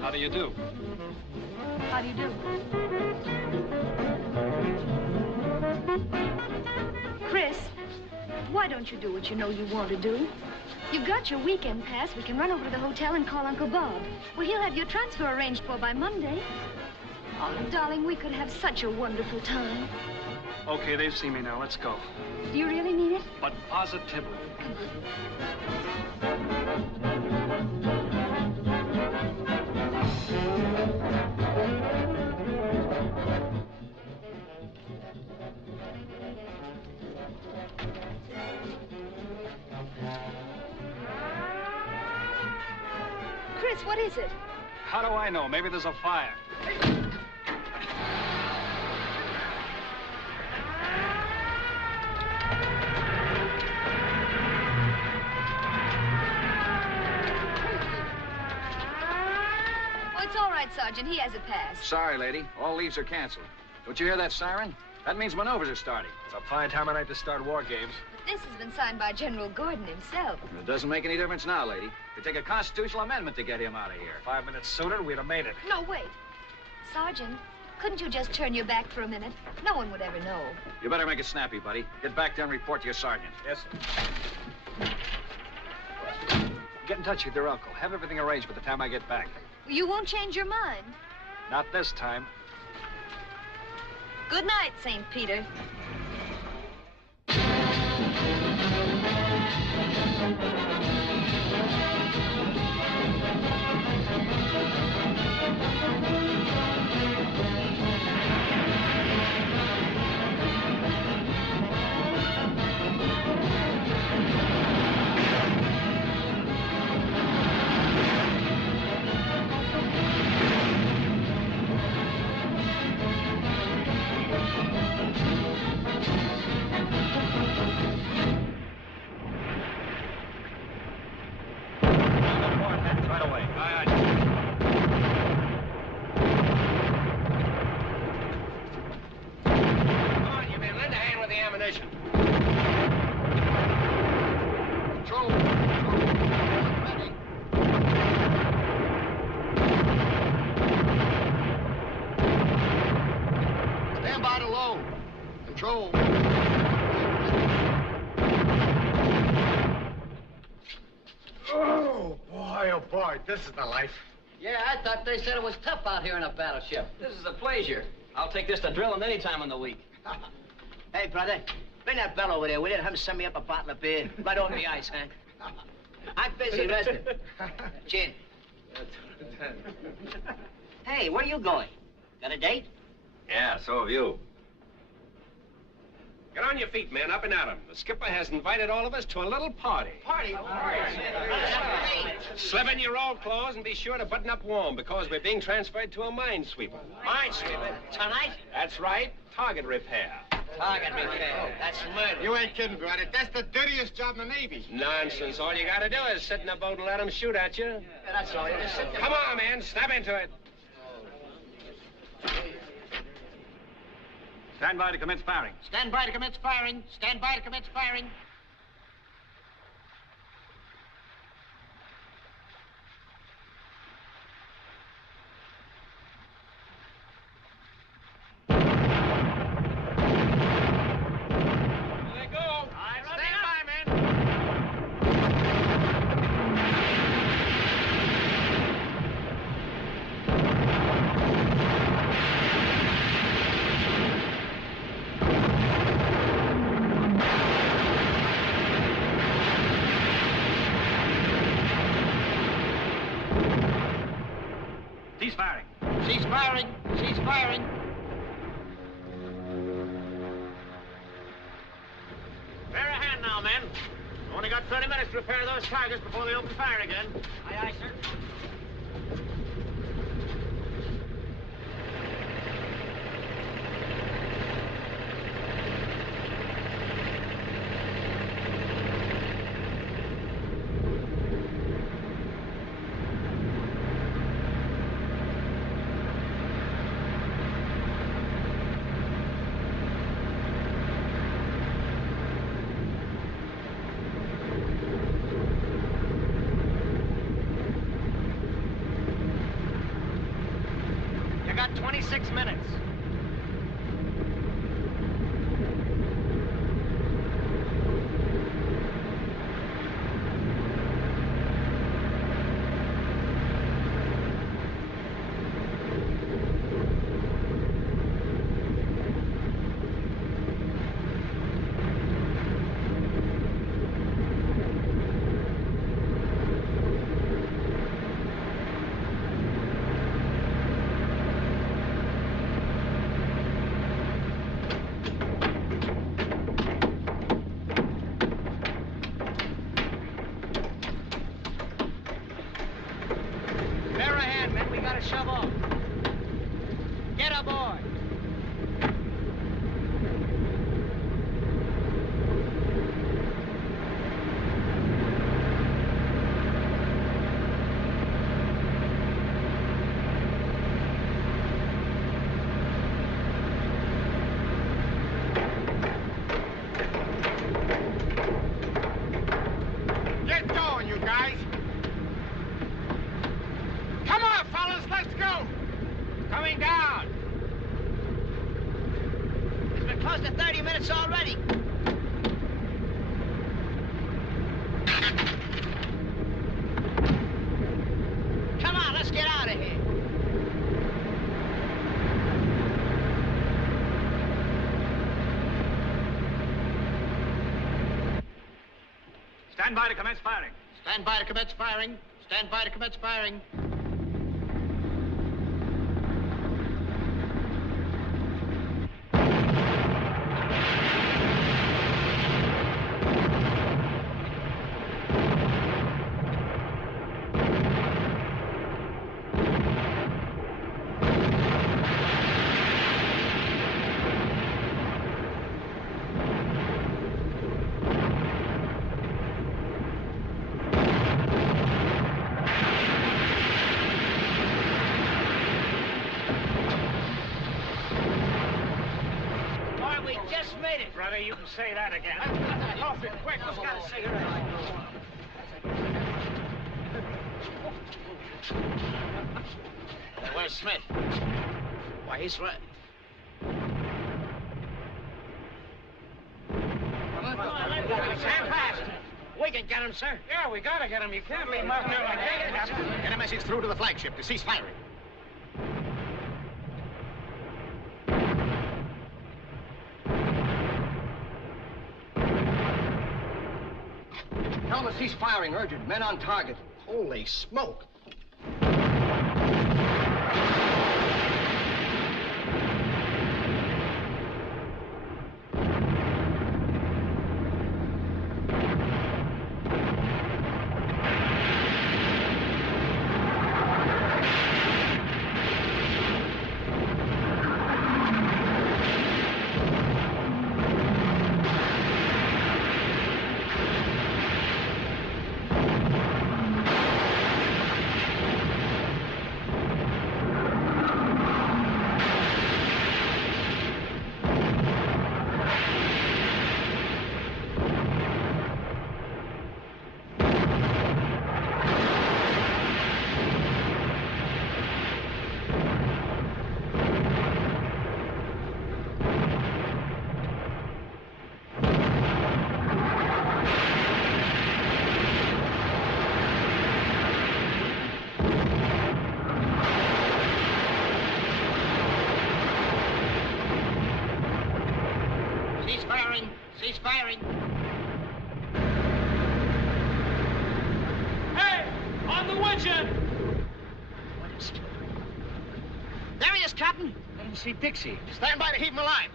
How do you do? How do you do? Chris, why don't you do what you know you want to do? You've got your weekend pass. We can run over to the hotel and call Uncle Bob. Well, he'll have your transfer arranged for by Monday. Oh, darling, we could have such a wonderful time. Okay, they've seen me now. Let's go. Do you really mean it? But positively. Come Chris, what is it? How do I know? Maybe there's a fire. Oh, it's all right, Sergeant. He has a pass. Sorry, lady. All leaves are canceled. Don't you hear that siren? That means maneuvers are starting. It's a fine time of night to start war games. But this has been signed by General Gordon himself. It doesn't make any difference now, lady. It'd take a constitutional amendment to get him out of here. 5 minutes sooner, we'd have made it. No, wait. Sergeant, couldn't you just turn your back for a minute? No one would ever know. You better make it snappy, buddy. Get back there and report to your sergeant. Yes, sir. Get in touch with your uncle. Have everything arranged by the time I get back. You won't change your mind. Not this time. Good night, St. Peter. Right away. Aye, aye. Come on, you men. Lend a hand with the ammunition. Control. Ready. Stand by to load. Control. Oh, boy, this is the life. Yeah, I thought they said it was tough out here in a battleship. This is a pleasure. I'll take this to drilling any time in the week. Hey, brother, bring that bell over there, will you? Have him send me up a bottle of beer. Right over the ice, Hank. I'm busy resting. Chin. Hey, where are you going? Got a date? Yeah, so have you. Get on your feet, men. Up and at 'em. The skipper has invited all of us to a little party. Party? Slip in your roll clothes and be sure to button up warm because we're being transferred to a minesweeper. Minesweeper? Tonight? That's right. Target repair. Target repair. That's murder. You ain't kidding, brother. That's the dirtiest job in the Navy. Nonsense. All you gotta do is sit in a boat and let them shoot at you. Yeah, that's all. You just sit there. Come on, man. Snap into it. Stand by to commence firing. Stand by to commence firing. Stand by to commence firing. Cease firing. Cease firing. Cease firing. Bear a hand now, men. Only got 30 minutes to repair those targets before they open fire again. Aye, aye, sir. You got 26 minutes. Bear a hand, men. We gotta shove off. Get aboard. Get going, you guys. Come on, fellas, let's go. Coming down. It's been close to 30 minutes already. Come on, let's get out of here. Stand by to commence firing. Stand by to commence firing. Stand by to commence firing. Boy, we just made it. Brother, you can say that again. Off it, quick. Let's got a cigarette. Hey, where's Smith? Why, he's right. Stand fast. We can get him, sir. Yeah, we gotta get him. You can't leave him out there like that. Get a message through to the flagship to cease firing. Tell them to cease firing, urgent. Men on target. Holy smoke. He's firing. Hey! On the widget! What is it? Captain? Let him see Dixie. Stand by to heave him alive.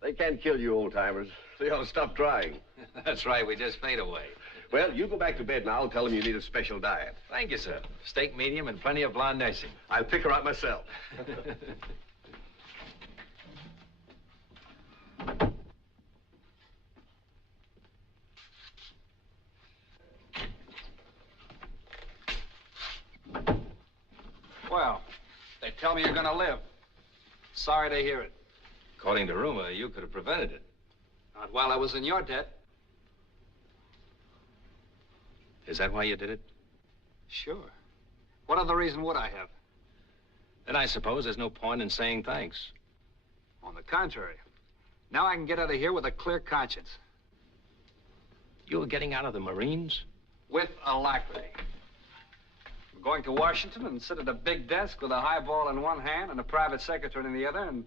They can't kill you, old-timers. They ought to stop trying. That's right, we just fade away. Well, you go back to bed now and tell them you need a special diet. Thank you, sir. Steak medium and plenty of blonde nursing. I'll pick her out myself. Well, they tell me you're gonna live. Sorry to hear it. According to rumor, you could have prevented it. Not while I was in your debt. Is that why you did it? Sure. What other reason would I have? Then I suppose there's no point in saying thanks. On the contrary. Now I can get out of here with a clear conscience. You were getting out of the Marines? With alacrity. I'm going to Washington and sit at a big desk with a highball in one hand and a private secretary in the other and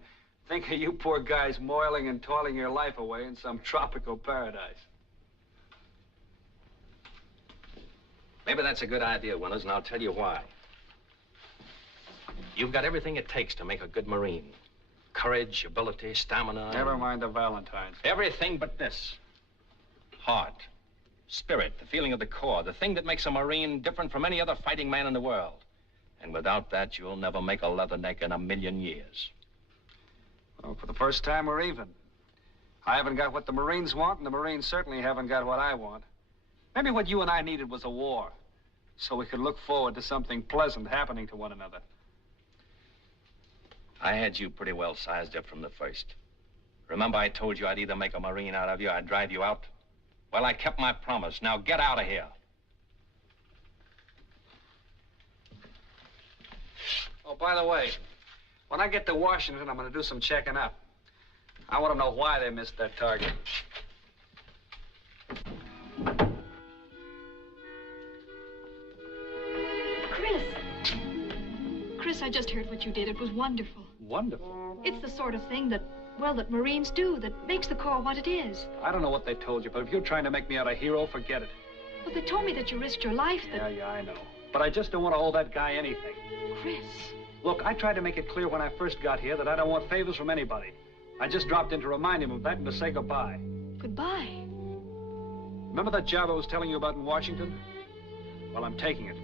think of you poor guys moiling and toiling your life away in some tropical paradise. Maybe that's a good idea, Winters, and I'll tell you why. You've got everything it takes to make a good Marine. Courage, ability, stamina. Never mind the Valentines. Everything but this. Heart, spirit, the feeling of the Corps, the thing that makes a Marine different from any other fighting man in the world. And without that, you'll never make a leatherneck in a million years. Well, for the first time, we're even. I haven't got what the Marines want, and the Marines certainly haven't got what I want. Maybe what you and I needed was a war, so we could look forward to something pleasant happening to one another. I had you pretty well sized up from the first. Remember I told you I'd either make a Marine out of you or I'd drive you out? Well, I kept my promise. Now get out of here. Oh, by the way, when I get to Washington, I'm going to do some checking up. I want to know why they missed that target. Chris, I just heard what you did. It was wonderful. Wonderful? It's the sort of thing that, well, that Marines do, that makes the Corps what it is. I don't know what they told you, but if you're trying to make me out a hero, forget it. But they told me that you risked your life, that... Yeah, I know. But I just don't want to owe that guy anything. Chris. Look, I tried to make it clear when I first got here that I don't want favors from anybody. I just dropped in to remind him of that and to say goodbye. Goodbye? Remember that job I was telling you about in Washington? Well, I'm taking it.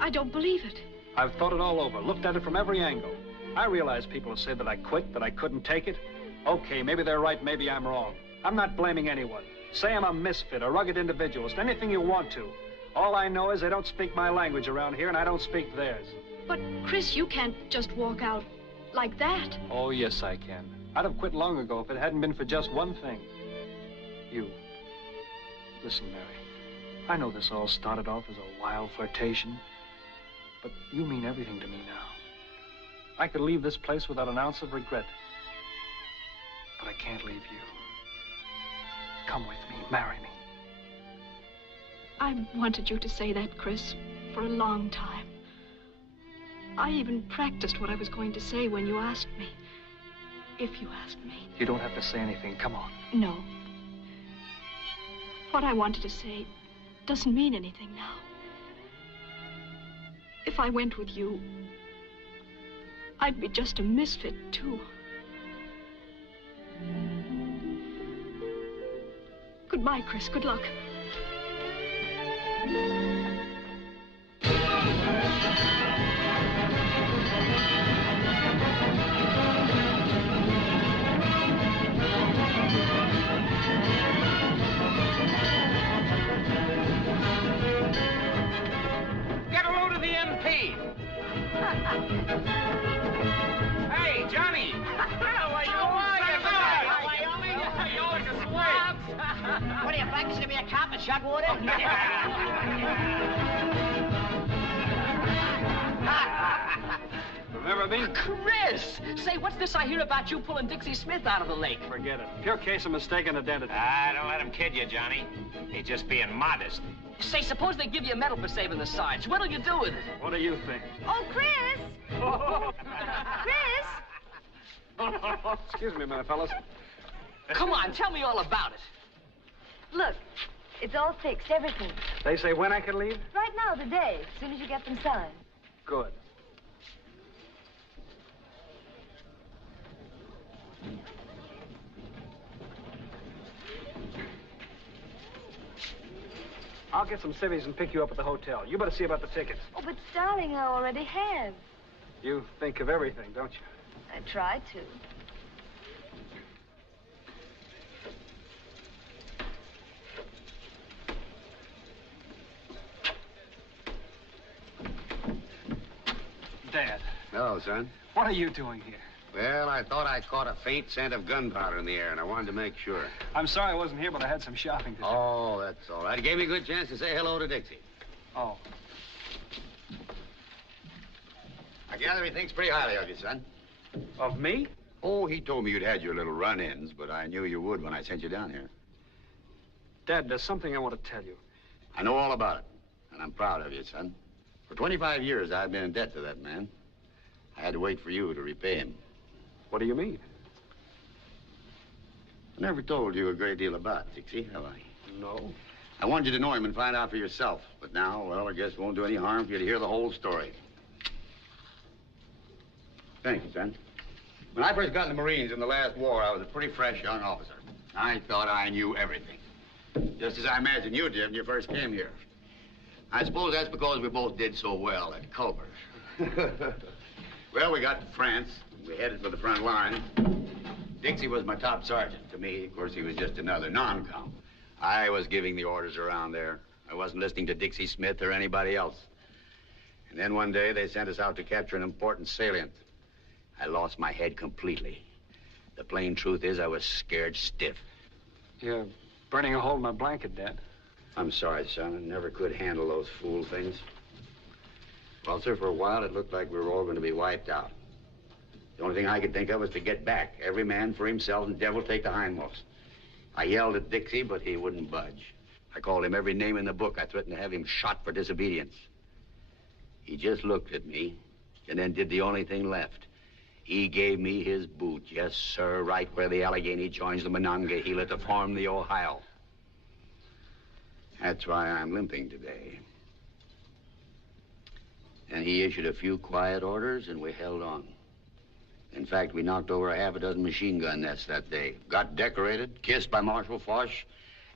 I don't believe it. I've thought it all over, looked at it from every angle. I realize people will say that I quit, that I couldn't take it. Okay, maybe they're right, maybe I'm wrong. I'm not blaming anyone. Say I'm a misfit, a rugged individualist, anything you want to. All I know is they don't speak my language around here, and I don't speak theirs. But, Chris, you can't just walk out like that. Oh, yes, I can. I'd have quit long ago if it hadn't been for just one thing. You. Listen, Mary, I know this all started off as a wild flirtation, but you mean everything to me now. I could leave this place without an ounce of regret. But I can't leave you. Come with me, marry me. I wanted you to say that, Chris, for a long time. I even practiced what I was going to say when you asked me. If you asked me. You don't have to say anything. Come on. No. What I wanted to say doesn't mean anything now. If I went with you, I'd be just a misfit, too. Goodbye, Chris. Good luck. Get a load of the MP. Hey, Johnny. How are you? Wyoming? You always a swab. What are you, practicing to be a cop at Shotwater? Remember me? Chris! Say, what's this I hear about you pulling Dixie Smith out of the lake? Forget it. Pure case of mistaken identity. Don't let him kid you, Johnny. He's just being modest. Say, suppose they give you a medal for saving the Sarge. What'll you do with it? What do you think? Oh, Chris! Chris! Excuse me a minute, fellas. Come on, tell me all about it. Look, it's all fixed, everything. They say when I can leave? Right now, today, as soon as you get them signed. Good. I'll get some civvies and pick you up at the hotel. You better see about the tickets. Oh, but darling, I already have. You think of everything, don't you? I tried to. Dad. Hello, son. What are you doing here? Well, I thought I caught a faint scent of gunpowder in the air, and I wanted to make sure. I'm sorry I wasn't here, but I had some shopping to do. Oh, that's all right. It gave me a good chance to say hello to Dixie. Oh. I gather he thinks pretty highly of you, son. Of me? Oh, he told me you'd had your little run-ins, but I knew you would when I sent you down here. Dad, there's something I want to tell you. I know all about it, and I'm proud of you, son. For 25 years, I've been in debt to that man. I had to wait for you to repay him. What do you mean? I never told you a great deal about Dixie, have I? No. I wanted you to know him and find out for yourself. But now, well, I guess it won't do any harm for you to hear the whole story. Thank you, son. When I first got in the Marines in the last war, I was a pretty fresh young officer. I thought I knew everything. Just as I imagined you did when you first came here. I suppose that's because we both did so well at Culver. Well, we got to France. We headed for the front line. Dixie was my top sergeant. To me, of course, he was just another non-com. I was giving the orders around there. I wasn't listening to Dixie Smith or anybody else. And then one day, they sent us out to capture an important salient. I lost my head completely. The plain truth is I was scared stiff. You're burning a hole in my blanket, Dad. I'm sorry, son. I never could handle those fool things. Well, sir, for a while, it looked like we were all going to be wiped out. The only thing I could think of was to get back. Every man for himself and devil take the hindmost. I yelled at Dixie, but he wouldn't budge. I called him every name in the book. I threatened to have him shot for disobedience. He just looked at me and then did the only thing left. He gave me his boot, yes, sir, right where the Allegheny joins the Monongahela to form the Ohio. That's why I'm limping today. And he issued a few quiet orders, and we held on. In fact, we knocked over half a dozen machine gun nests that day. Got decorated, kissed by Marshal Foch,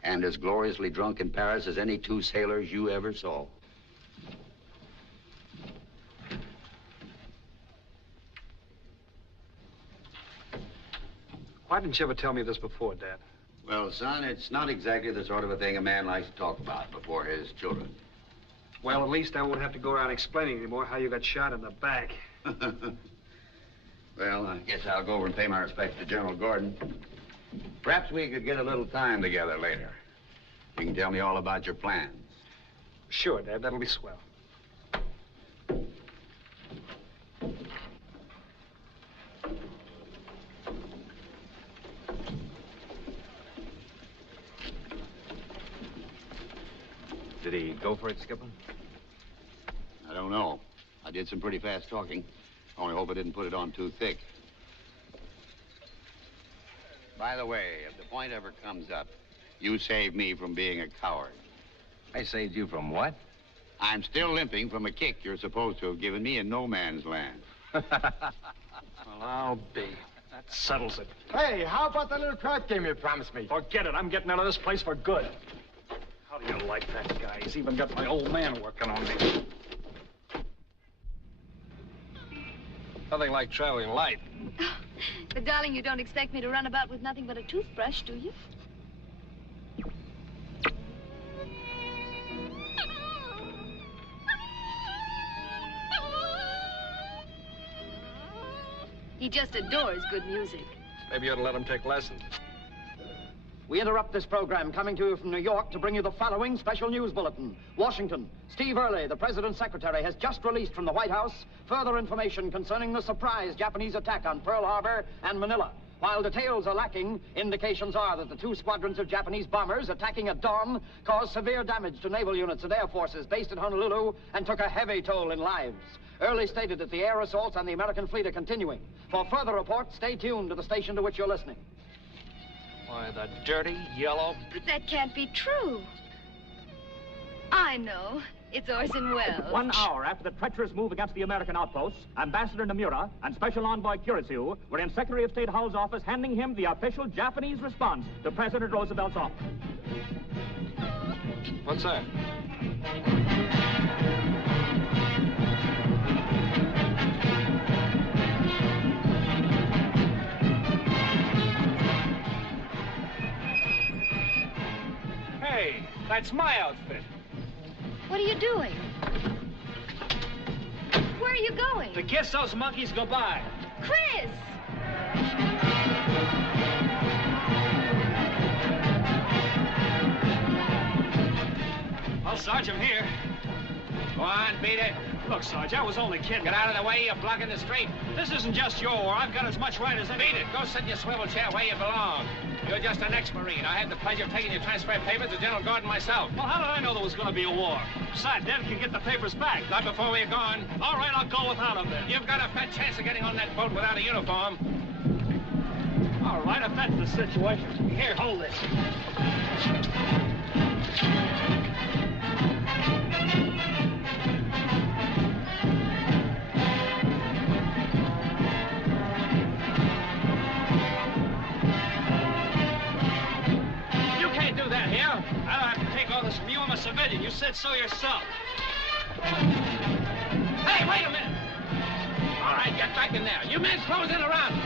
and as gloriously drunk in Paris as any two sailors you ever saw. Why didn't you ever tell me this before, Dad? Well, son, it's not exactly the sort of a thing a man likes to talk about before his children. Well, at least I won't have to go around explaining anymore how you got shot in the back. Well, I guess I'll go over and pay my respects to General Gordon. Perhaps we could get a little time together later. You can tell me all about your plans. Sure, Dad. That'll be swell. Did he go for it, Skipper? I don't know. I did some pretty fast talking. Only hope I didn't put it on too thick. By the way, if the point ever comes up, you saved me from being a coward. I saved you from what? I'm still limping from a kick you're supposed to have given me in no man's land. Well, I'll be. That settles it. Hey, how about that little crap game you promised me? Forget it. I'm getting out of this place for good. How do you like that guy? He's even got my old man working on me. Nothing like traveling light. But, darling, you don't expect me to run about with nothing but a toothbrush, do you? He just adores good music. Maybe you ought to let him take lessons. We interrupt this program coming to you from New York to bring you the following special news bulletin. Washington. Steve Early, the President's secretary, has just released from the White House further information concerning the surprise Japanese attack on Pearl Harbor and Manila. While details are lacking, indications are that the two squadrons of Japanese bombers attacking at dawn caused severe damage to naval units and air forces based at Honolulu and took a heavy toll in lives. Early stated that the air assaults on the American fleet are continuing. For further reports, stay tuned to the station to which you're listening. Why, the dirty, yellow... But that can't be true. I know. It's Orson Welles. 1 hour after the treacherous move against the American outposts, Ambassador Nomura and Special Envoy Kurisu were in Secretary of State Hull's office handing him the official Japanese response to President Roosevelt's offer. What's that? Hey, that's my outfit. What are you doing? Where are you going? To kiss those monkeys goodbye. Chris! Well, Sarge, I'm here. Go on, beat it. Look, Sarge, I was only kidding. Get out of the way, you're blocking the street. This isn't just your war. I've got as much right as any... Beat it. Go sit in your swivel chair where you belong. You're just an ex-Marine. I had the pleasure of taking your transfer papers to General Gordon myself. Well, how did I know there was going to be a war? Besides, Dad can get the papers back. Not before we're gone. All right, I'll go without them then. You've got a fat chance of getting on that boat without a uniform. All right, if that's the situation. Here, hold this. From you, I'm a civilian. You said so yourself. Hey, wait a minute. All right, get back in there. You men closing around.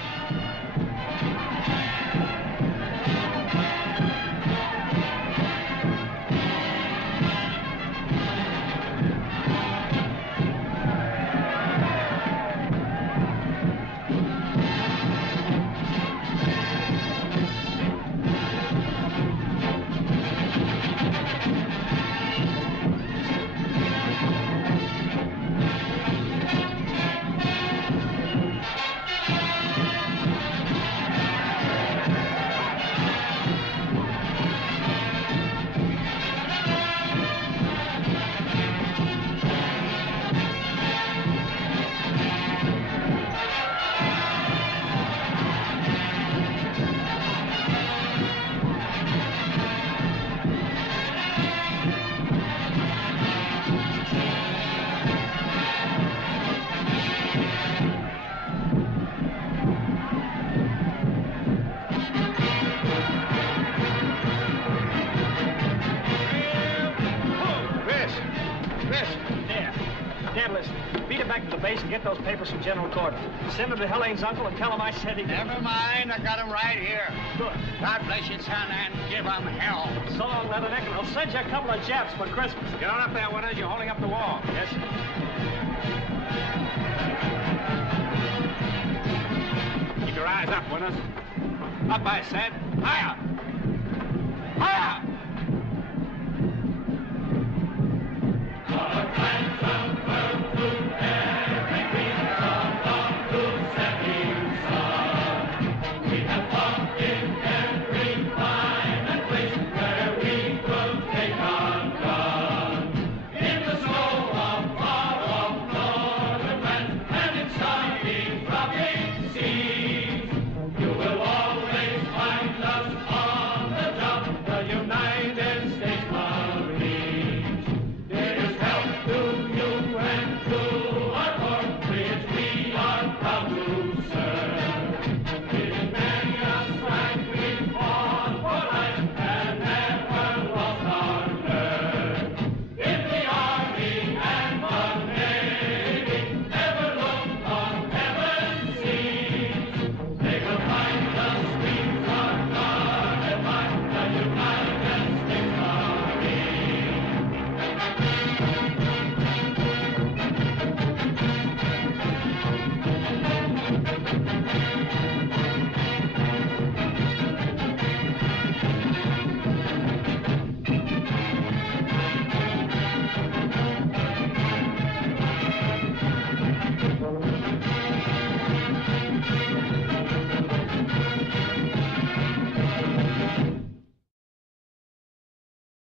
And get those papers from General Gordon. Send them to Helene's uncle and tell him I said he did. Never mind, I got him right here. Good. God bless you, son, and give him hell. So long, Leatherneck, and I'll send you a couple of Japs for Christmas. Get on up there, Winters. You're holding up the wall. Yes, sir. Keep your eyes up, Winters. Up, I said. Higher! Higher!